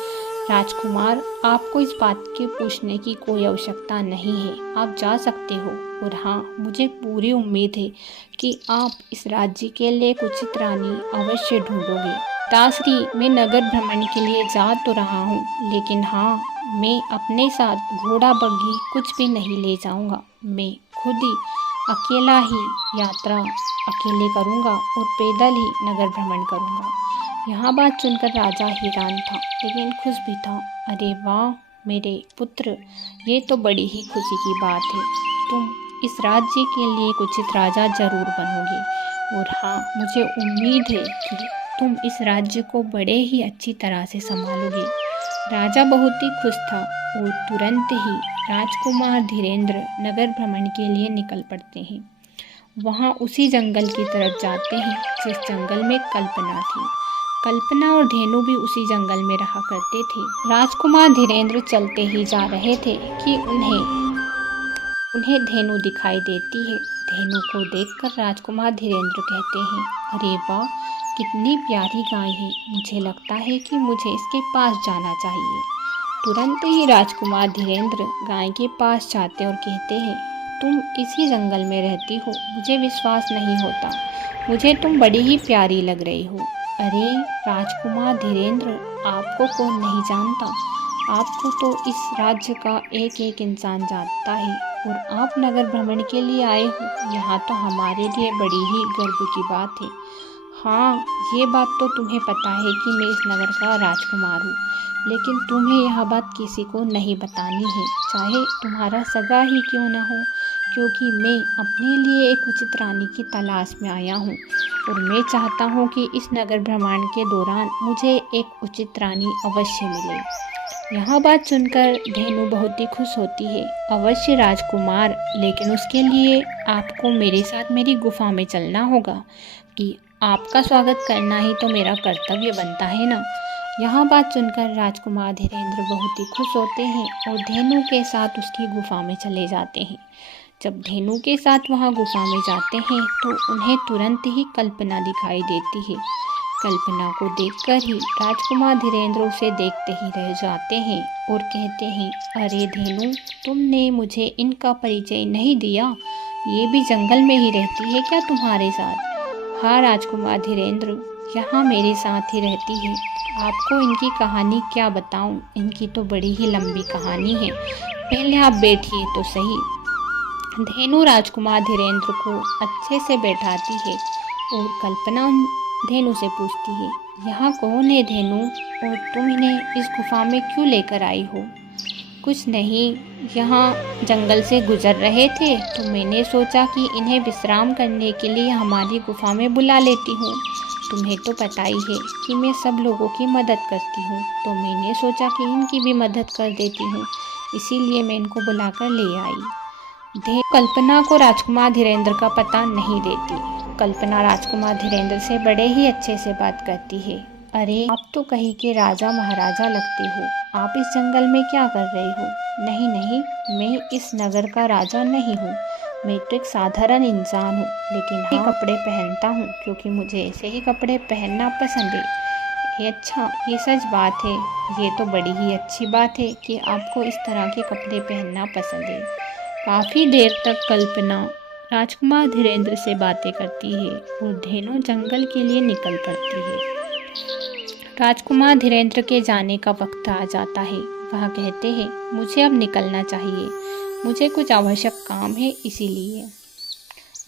राजकुमार, आपको इस बात के पूछने की कोई आवश्यकता नहीं है। आप जा सकते हो। और हाँ, मुझे पूरी उम्मीद है कि आप इस राज्य के लिए एक उचित रानी अवश्य ढूंढोगे। पिताश्री, मैं नगर भ्रमण के लिए जा तो रहा हूँ, लेकिन हाँ, मैं अपने साथ घोड़ा बग्घी कुछ भी नहीं ले जाऊँगा। मैं खुद ही अकेला ही यात्रा अकेले करूँगा और पैदल ही नगर भ्रमण करूँगा। यह बात सुनकर राजा हैरान था, लेकिन खुश भी था। अरे वाह मेरे पुत्र, ये तो बड़ी ही खुशी की बात है। तुम इस राज्य के लिए एक उचित राजा जरूर बनोगे, और हाँ, मुझे उम्मीद है कि तुम इस राज्य को बड़े ही अच्छी तरह से संभालोगे। राजा बहुत ही खुश था और तुरंत ही राजकुमार धीरेन्द्र नगर भ्रमण के लिए निकल पड़ते हैं। वहाँ उसी जंगल की तरफ जाते हैं जिस जंगल में कल्पना थी। कल्पना और धेनु भी उसी जंगल में रहा करते थे। राजकुमार धीरेन्द्र चलते ही जा रहे थे कि उन्हें धेनु दिखाई देती है। धेनु को देखकर राजकुमार धीरेन्द्र कहते हैं, अरे वाह, कितनी प्यारी गाय है। मुझे लगता है कि मुझे इसके पास जाना चाहिए। तुरंत ही राजकुमार धीरेन्द्र गाय के पास जाते और कहते हैं, तुम इसी जंगल में रहती हो, मुझे विश्वास नहीं होता। मुझे तुम बड़ी ही प्यारी लग रही हो। अरे राजकुमार धीरेन्द्र, आपको कौन नहीं जानता। आपको तो इस राज्य का एक एक इंसान जानता है, और आप नगर भ्रमण के लिए आए हो। यहाँ तो हमारे लिए बड़ी ही गर्व की बात है। हाँ, ये बात तो तुम्हें पता है कि मैं इस नगर का राजकुमार हूँ, लेकिन तुम्हें यह बात किसी को नहीं बतानी है, चाहे तुम्हारा सगा ही क्यों न हो, क्योंकि मैं अपने लिए एक उचित रानी की तलाश में आया हूँ, और मैं चाहता हूँ कि इस नगर भ्रमण के दौरान मुझे एक उचित रानी अवश्य मिले। यह बात सुनकर धेनु बहुत ही खुश होती है। अवश्य राजकुमार, लेकिन उसके लिए आपको मेरे साथ मेरी गुफा में चलना होगा, कि आपका स्वागत करना ही तो मेरा कर्तव्य बनता है ना। यह बात सुनकर राजकुमार धीरेन्द्र बहुत ही खुश होते हैं और धेनु के साथ उसकी गुफा में चले जाते हैं। जब धेनु के साथ वहाँ गुफा में जाते हैं तो उन्हें तुरंत ही कल्पना दिखाई देती है। कल्पना को देखकर ही राजकुमार धीरेन्द्र उसे देखते ही रह जाते हैं और कहते हैं, अरे धेनु, तुमने मुझे इनका परिचय नहीं दिया। ये भी जंगल में ही रहती है क्या तुम्हारे साथ? हाँ राजकुमार धीरेन्द्र, यहाँ मेरे साथ ही रहती है। आपको इनकी कहानी क्या बताऊँ, इनकी तो बड़ी ही लंबी कहानी है। पहले आप बैठिए तो सही। धेनु राजकुमार धीरेन्द्र को अच्छे से बैठाती है और कल्पना धेनु से पूछती है, यहाँ कौन है धेनु, और तुम इन्हें इस गुफा में क्यों लेकर आई हो? कुछ नहीं, यहाँ जंगल से गुजर रहे थे तो मैंने सोचा कि इन्हें विश्राम करने के लिए हमारी गुफा में बुला लेती हूँ। तुम्हें तो पता ही है कि मैं सब लोगों की मदद करती हूँ, तो मैंने सोचा कि इनकी भी मदद कर देती हूँ, इसीलिए मैं इनको बुलाकर ले आई। कल्पना को राजकुमार धीरेन्द्र का पता नहीं देती। कल्पना राजकुमार धीरेन्द्र से बड़े ही अच्छे से बात करती है। अरे, आप तो कहीं के राजा महाराजा लगते हो, आप इस जंगल में क्या कर रहे हो? नहीं नहीं, मैं इस नगर का राजा नहीं हूँ, मैं तो एक साधारण इंसान हूँ, लेकिन हाँ, कपड़े पहनता हूँ क्योंकि मुझे ऐसे ही कपड़े पहनना पसंद है। ये अच्छा, ये सच बात है। ये तो बड़ी ही अच्छी बात है कि आपको इस तरह के कपड़े पहनना पसंद है। काफ़ी देर तक कल्पना राजकुमार धीरेन्द्र से बातें करती है और धेनु जंगल के लिए निकल पड़ती है। राजकुमार धीरेन्द्र के जाने का वक्त आ जाता है। वह कहते हैं, मुझे अब निकलना चाहिए, मुझे कुछ आवश्यक काम है, इसीलिए।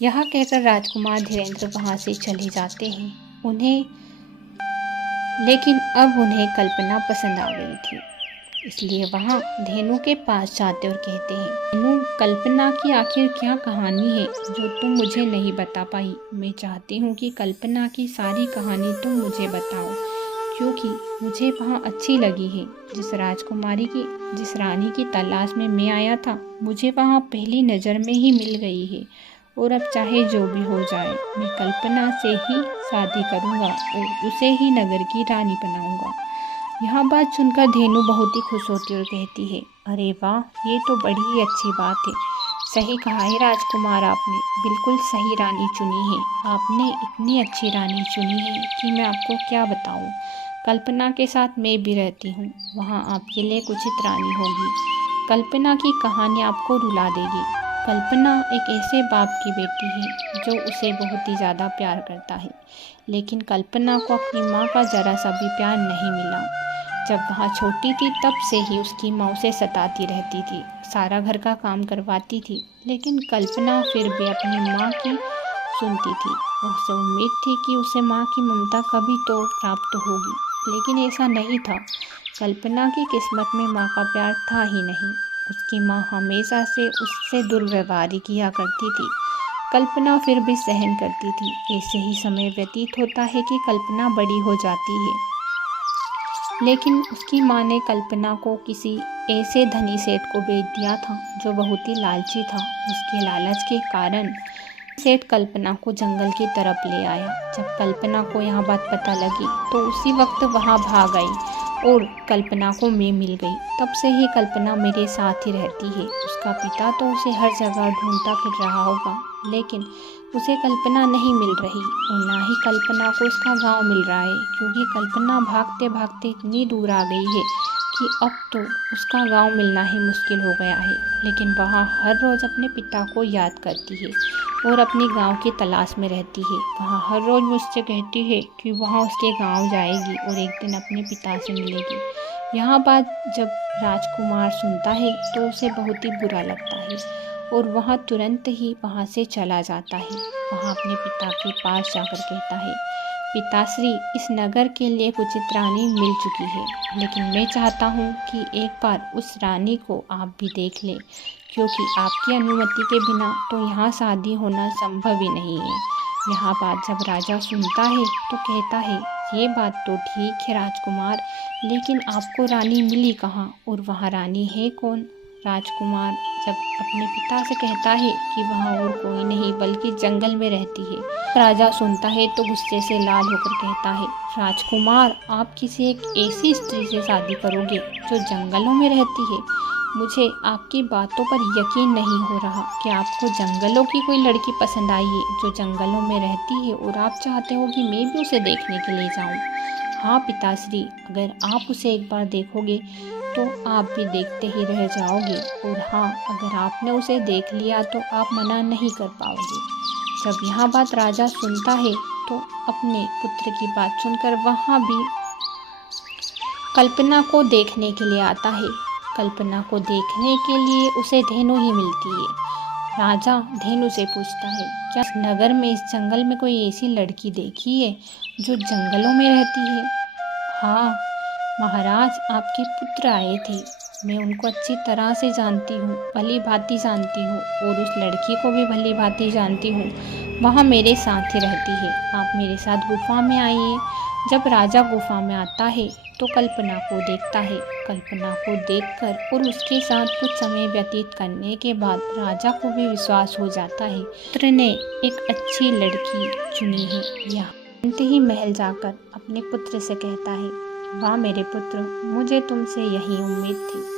यह कहकर राजकुमार धीरेन्द्र वहाँ से चले जाते हैं। लेकिन अब उन्हें कल्पना पसंद आ गई थी, इसलिए वहाँ धेनु के पास जाते और कहते हैं, धेनु, कल्पना की आखिर क्या कहानी है जो तुम मुझे नहीं बता पाई? मैं चाहती हूँ कि कल्पना की सारी कहानी तुम मुझे बताओ, क्योंकि मुझे वहाँ अच्छी लगी है। जिस रानी की तलाश में मैं आया था, मुझे वहाँ पहली नज़र में ही मिल गई है, और अब चाहे जो भी हो जाए, मैं कल्पना से ही शादी करूँगा और उसे ही नगर की रानी बनाऊँगा। यह बात सुनकर धेनु बहुत ही खुश होती और कहती है, अरे वाह, ये तो बड़ी ही अच्छी बात है। सही कहा है राजकुमार, आपने बिल्कुल सही रानी चुनी है। आपने इतनी अच्छी रानी चुनी है कि मैं आपको क्या बताऊं। कल्पना के साथ मैं भी रहती हूँ, वहाँ आपके लिए एक उचित रानी होगी। कल्पना की कहानी आपको रुला देगी। कल्पना एक ऐसे बाप की बेटी है जो उसे बहुत ही ज़्यादा प्यार करता है, लेकिन कल्पना को अपनी माँ का ज़रा सा भी प्यार नहीं मिला। जब वह छोटी थी तब से ही उसकी माँ उसे सताती रहती थी, सारा घर का काम करवाती थी, लेकिन कल्पना फिर भी अपनी माँ की सुनती थी। उसे उम्मीद थी कि उसे माँ की ममता कभी तो प्राप्त होगी, लेकिन ऐसा नहीं था। कल्पना की किस्मत में माँ का प्यार था ही नहीं। उसकी माँ हमेशा से उससे दुर्व्यवहार किया करती थी। कल्पना फिर भी सहन करती थी। ऐसे ही समय व्यतीत होता है कि कल्पना बड़ी हो जाती है, लेकिन उसकी माँ ने कल्पना को किसी ऐसे धनी सेठ को बेच दिया था जो बहुत ही लालची था। उसके लालच के कारण सेठ कल्पना को जंगल की तरफ ले आया। जब कल्पना को यह बात पता लगी तो उसी वक्त वहाँ भाग आई और कल्पना को मैं मिल गई। तब से ही कल्पना मेरे साथ ही रहती है। उसका पिता तो उसे हर जगह ढूंढता फिर रहा होगा, लेकिन उसे कल्पना नहीं मिल रही और ना ही कल्पना को उसका गांव मिल रहा है, क्योंकि कल्पना भागते भागते इतनी दूर आ गई है कि अब तो उसका गांव मिलना ही मुश्किल हो गया है। लेकिन वहाँ हर रोज़ अपने पिता को याद करती है और अपने गांव की तलाश में रहती है। वहाँ हर रोज़ मुझसे कहती है कि वहाँ उसके गांव जाएगी और एक दिन अपने पिता से मिलेगी। यह बात जब राजकुमार सुनता है तो उसे बहुत ही बुरा लगता है और वह तुरंत ही वहाँ से चला जाता है। वहाँ अपने पिता के पास जाकर कहता है, पिताश्री, इस नगर के लिए एक उचित रानी मिल चुकी है, लेकिन मैं चाहता हूँ कि एक बार उस रानी को आप भी देख लें, क्योंकि आपकी अनुमति के बिना तो यहाँ शादी होना संभव ही नहीं है। यह बात जब राजा सुनता है तो कहता है, ये बात तो ठीक है राजकुमार, लेकिन आपको रानी मिली कहाँ और वहाँ रानी है कौन? राजकुमार जब अपने पिता से कहता है कि वहाँ और कोई नहीं बल्कि जंगल में रहती है, राजा सुनता है तो गुस्से से लाल होकर कहता है, राजकुमार, आप किसी एक ऐसी स्त्री से शादी करोगे जो जंगलों में रहती है? मुझे आपकी बातों पर यकीन नहीं हो रहा कि आपको जंगलों की कोई लड़की पसंद आई है जो जंगलों में रहती है और आप चाहते हो कि मैं भी उसे देखने के लिए जाऊँ। हाँ पिताश्री, अगर आप उसे एक बार देखोगे तो आप भी देखते ही रह जाओगे, और हाँ, अगर आपने उसे देख लिया तो आप मना नहीं कर पाओगे। जब यह बात राजा सुनता है तो तो अपने पुत्र की बात सुनकर वहाँ भी कल्पना को देखने के लिए आता है। कल्पना को देखने के लिए उसे धेनु ही मिलती है। राजा धेनु से पूछता है, क्या इस नगर में, इस जंगल में कोई ऐसी लड़की देखी है जो जंगलों में रहती है? हाँ महाराज, आपके पुत्र आए थे। मैं उनको अच्छी तरह से जानती हूँ, भली भांति जानती हूँ, और उस लड़की को भी भली भांति जानती हूँ। वहाँ मेरे साथ ही रहती है। आप मेरे साथ गुफा में आइए। जब राजा गुफा में आता है तो कल्पना को देखता है। कल्पना को देखकर और उसके साथ कुछ समय व्यतीत करने के बाद राजा को भी विश्वास हो जाता है पुत्र ने एक अच्छी लड़की चुनी है। यह तुरंत ही महल जाकर अपने पुत्र से कहता है, वाह मेरे पुत्र, मुझे तुमसे यही उम्मीद थी।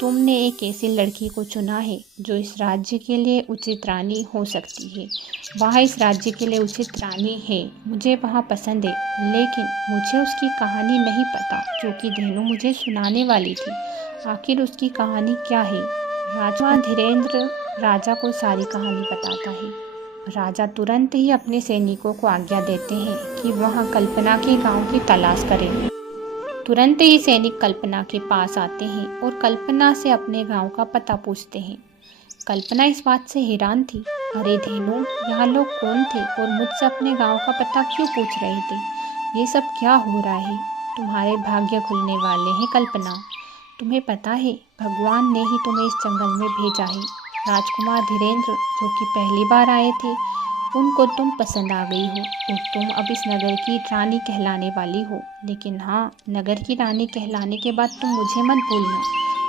तुमने एक ऐसी लड़की को चुना है जो इस राज्य के लिए उचित रानी हो सकती है। वह इस राज्य के लिए उचित रानी है, मुझे वहाँ पसंद है, लेकिन मुझे उसकी कहानी नहीं पता जो कि धेनु मुझे सुनाने वाली थी। आखिर उसकी कहानी क्या है? राजा धीरेन्द्र राजा को सारी कहानी बताता है। राजा तुरंत ही अपने सैनिकों को आज्ञा देते हैं कि वह कल्पना के गांव की तलाश करें। तुरंत ही सैनिक कल्पना के पास आते हैं और कल्पना से अपने गांव का पता पूछते हैं। कल्पना इस बात से हैरान थी, अरे धेनु, यहाँ लोग कौन थे और मुझसे अपने गांव का पता क्यों पूछ रहे थे? ये सब क्या हो रहा है? तुम्हारे भाग्य खुलने वाले हैं कल्पना। तुम्हें पता है, भगवान ने ही तुम्हें इस जंगल में भेजा है। राजकुमार धीरेन्द्र जो कि पहली बार आए थे, उनको तुम पसंद आ गई हो और तुम अब इस नगर की रानी कहलाने वाली हो। लेकिन हाँ, नगर की रानी कहलाने के बाद तुम मुझे मत भूलना।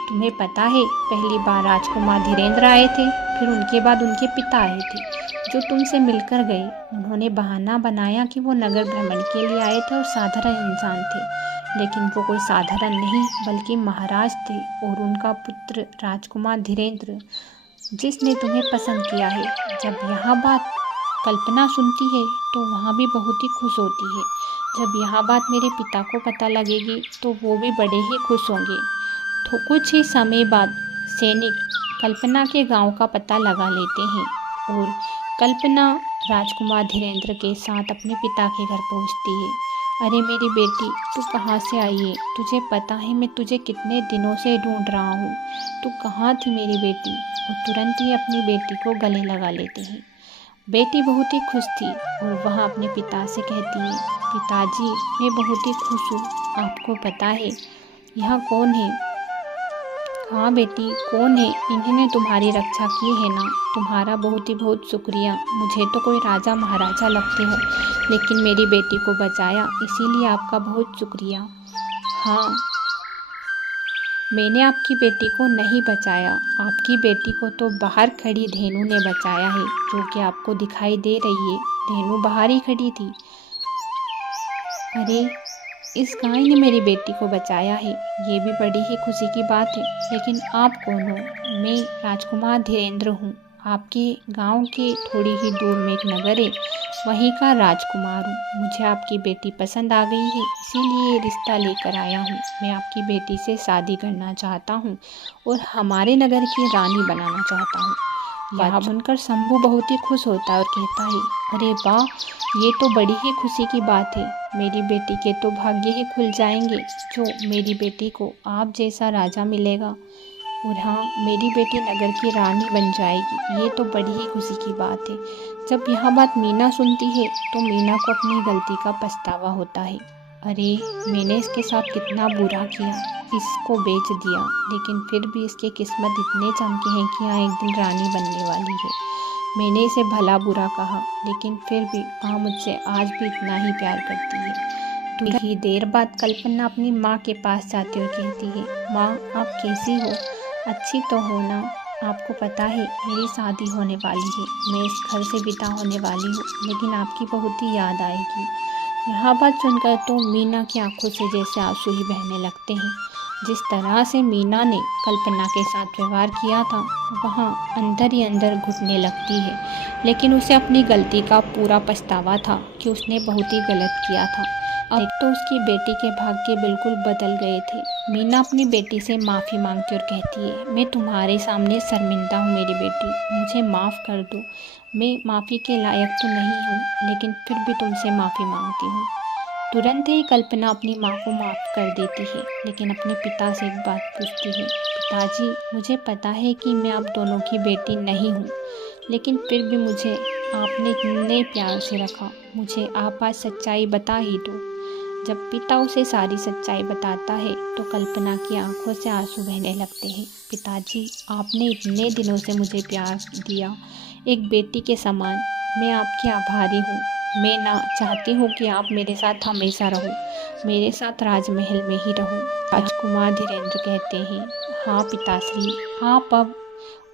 तुम्हें पता है, पहली बार राजकुमार धीरेन्द्र आए थे, फिर उनके बाद उनके पिता आए थे जो तुमसे मिलकर गए। उन्होंने बहाना बनाया कि वो नगर भ्रमण के लिए आए थे और साधारण इंसान थे, लेकिन वो कोई साधारण नहीं बल्कि महाराज थे और उनका पुत्र राजकुमार धीरेन्द्र जिसने तुम्हें पसंद किया है। जब यह बात कल्पना सुनती है तो वहाँ भी बहुत ही खुश होती है। जब यह बात मेरे पिता को पता लगेगी तो वो भी बड़े ही खुश होंगे। तो कुछ ही समय बाद सैनिक कल्पना के गांव का पता लगा लेते हैं और कल्पना राजकुमार धीरेन्द्र के साथ अपने पिता के घर पहुंचती है। अरे मेरी बेटी, तू कहाँ से आई है? तुझे पता है मैं तुझे कितने दिनों से ढूंढ रहा हूँ। तू कहाँ थी मेरी बेटी? वो तुरंत ही अपनी बेटी को गले लगा लेते हैं। बेटी बहुत ही खुश थी और वह अपने पिता से कहती है, पिताजी, मैं बहुत ही खुश हूँ। आपको पता है यह कौन है? हाँ बेटी, कौन है? इन्होंने तुम्हारी रक्षा की है ना? तुम्हारा बहुत ही बहुत शुक्रिया। मुझे तो कोई राजा महाराजा लगते हो, लेकिन मेरी बेटी को बचाया, इसीलिए आपका बहुत शुक्रिया। हाँ, मैंने आपकी बेटी को नहीं बचाया, आपकी बेटी को तो बाहर खड़ी धेनु ने बचाया है, जो कि आपको दिखाई दे रही है। धेनु बाहर ही खड़ी थी। अरे, इस गाय ने मेरी बेटी को बचाया है, ये भी बड़ी ही खुशी की बात है। लेकिन आप कौन हो? मैं राजकुमार धीरेन्द्र हूँ। आपके गांव के थोड़ी ही दूर में एक नगर है, वहीं का राजकुमार हूँ। मुझे आपकी बेटी पसंद आ गई है, इसीलिए ये रिश्ता लेकर आया हूँ। मैं आपकी बेटी से शादी करना चाहता हूँ और हमारे नगर की रानी बनाना चाहता हूँ। यह सुनकर शंभू बहुत ही खुश होता है और कहता है, अरे वाह, ये तो बड़ी ही खुशी की बात है। मेरी बेटी के तो भाग्य ही खुल जाएंगे जो मेरी बेटी को आप जैसा राजा मिलेगा और हाँ, मेरी बेटी नगर की रानी बन जाएगी। ये तो बड़ी ही खुशी की बात है। जब यह बात मीना सुनती है तो मीना को अपनी गलती का पछतावा होता है। अरे, मैंने इसके साथ कितना बुरा किया, इसको बेच दिया, लेकिन फिर भी इसकी किस्मत इतने चमके हैं कि यहाँ एक दिन रानी बनने वाली है। मैंने इसे भला बुरा कहा, लेकिन फिर भी माँ मुझसे आज भी इतना ही प्यार करती है। थोड़ी ही देर बाद कल्पना अपनी माँ के पास जाती और कहती है, माँ आप कैसी हो? अच्छी तो हो ना? आपको पता है मेरी शादी होने वाली है, मैं इस घर से विदा होने वाली हूँ, लेकिन आपकी बहुत ही याद आएगी। यह बात सुनकर तो मीना की आंखों से जैसे आंसू ही बहने लगते हैं। जिस तरह से मीना ने कल्पना के साथ व्यवहार किया था, वहाँ अंदर ही अंदर घुटने लगती है, लेकिन उसे अपनी गलती का पूरा पछतावा था कि उसने बहुत ही गलत किया था। अब तो उसकी बेटी के भाग्य बिल्कुल बदल गए थे। मीना अपनी बेटी से माफ़ी मांगती और कहती है, मैं तुम्हारे सामने शर्मिंदा हूँ मेरी बेटी, मुझे माफ़ कर दो। मैं माफ़ी के लायक तो नहीं हूँ, लेकिन फिर भी तुमसे माफ़ी मांगती हूँ। तुरंत ही कल्पना अपनी माँ को माफ़ कर देती है, लेकिन अपने पिता से एक बात पूछती है। पिताजी, मुझे पता है कि मैं आप दोनों की बेटी नहीं हूँ, लेकिन फिर भी मुझे आपने इतने प्यार से रखा। मुझे आप आज सच्चाई बता ही दो। जब पिता उसे सारी सच्चाई बताता है तो कल्पना की आंखों से आंसू बहने लगते हैं। पिताजी, आपने इतने दिनों से मुझे प्यार दिया, एक बेटी के समान। मैं आपकी आभारी हूँ। मैं ना चाहती हूँ कि आप मेरे साथ हमेशा रहो, मेरे साथ राजमहल में ही रहो। राजकुमार धीरेन्द्र कहते हैं, हाँ पिताश्री, आप अब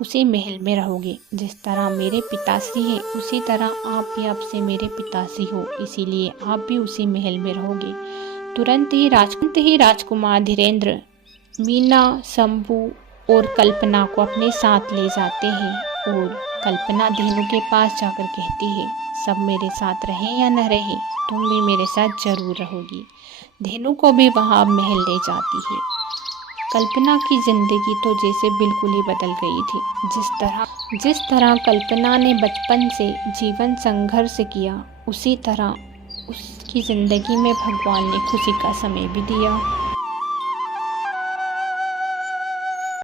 उसी महल में रहोगे। जिस तरह मेरे पिताश्री हैं, उसी तरह आप भी अब से मेरे पिताश्री हो, इसीलिए आप भी उसी महल में रहोगे। तुरंत ही राजकुमार धीरेन्द्र मीना, शंभू और कल्पना को अपने साथ ले जाते हैं और कल्पना धेनु के पास जाकर कहती है, सब मेरे साथ रहें या न रहें, तुम भी मेरे साथ जरूर रहोगी। धेनु को भी वहाँ महल ले जाती है। कल्पना की जिंदगी तो जैसे बिल्कुल ही बदल गई थी। जिस तरह कल्पना ने बचपन से जीवन संघर्ष किया, उसी तरह उसकी ज़िंदगी में भगवान ने खुशी का समय भी दिया।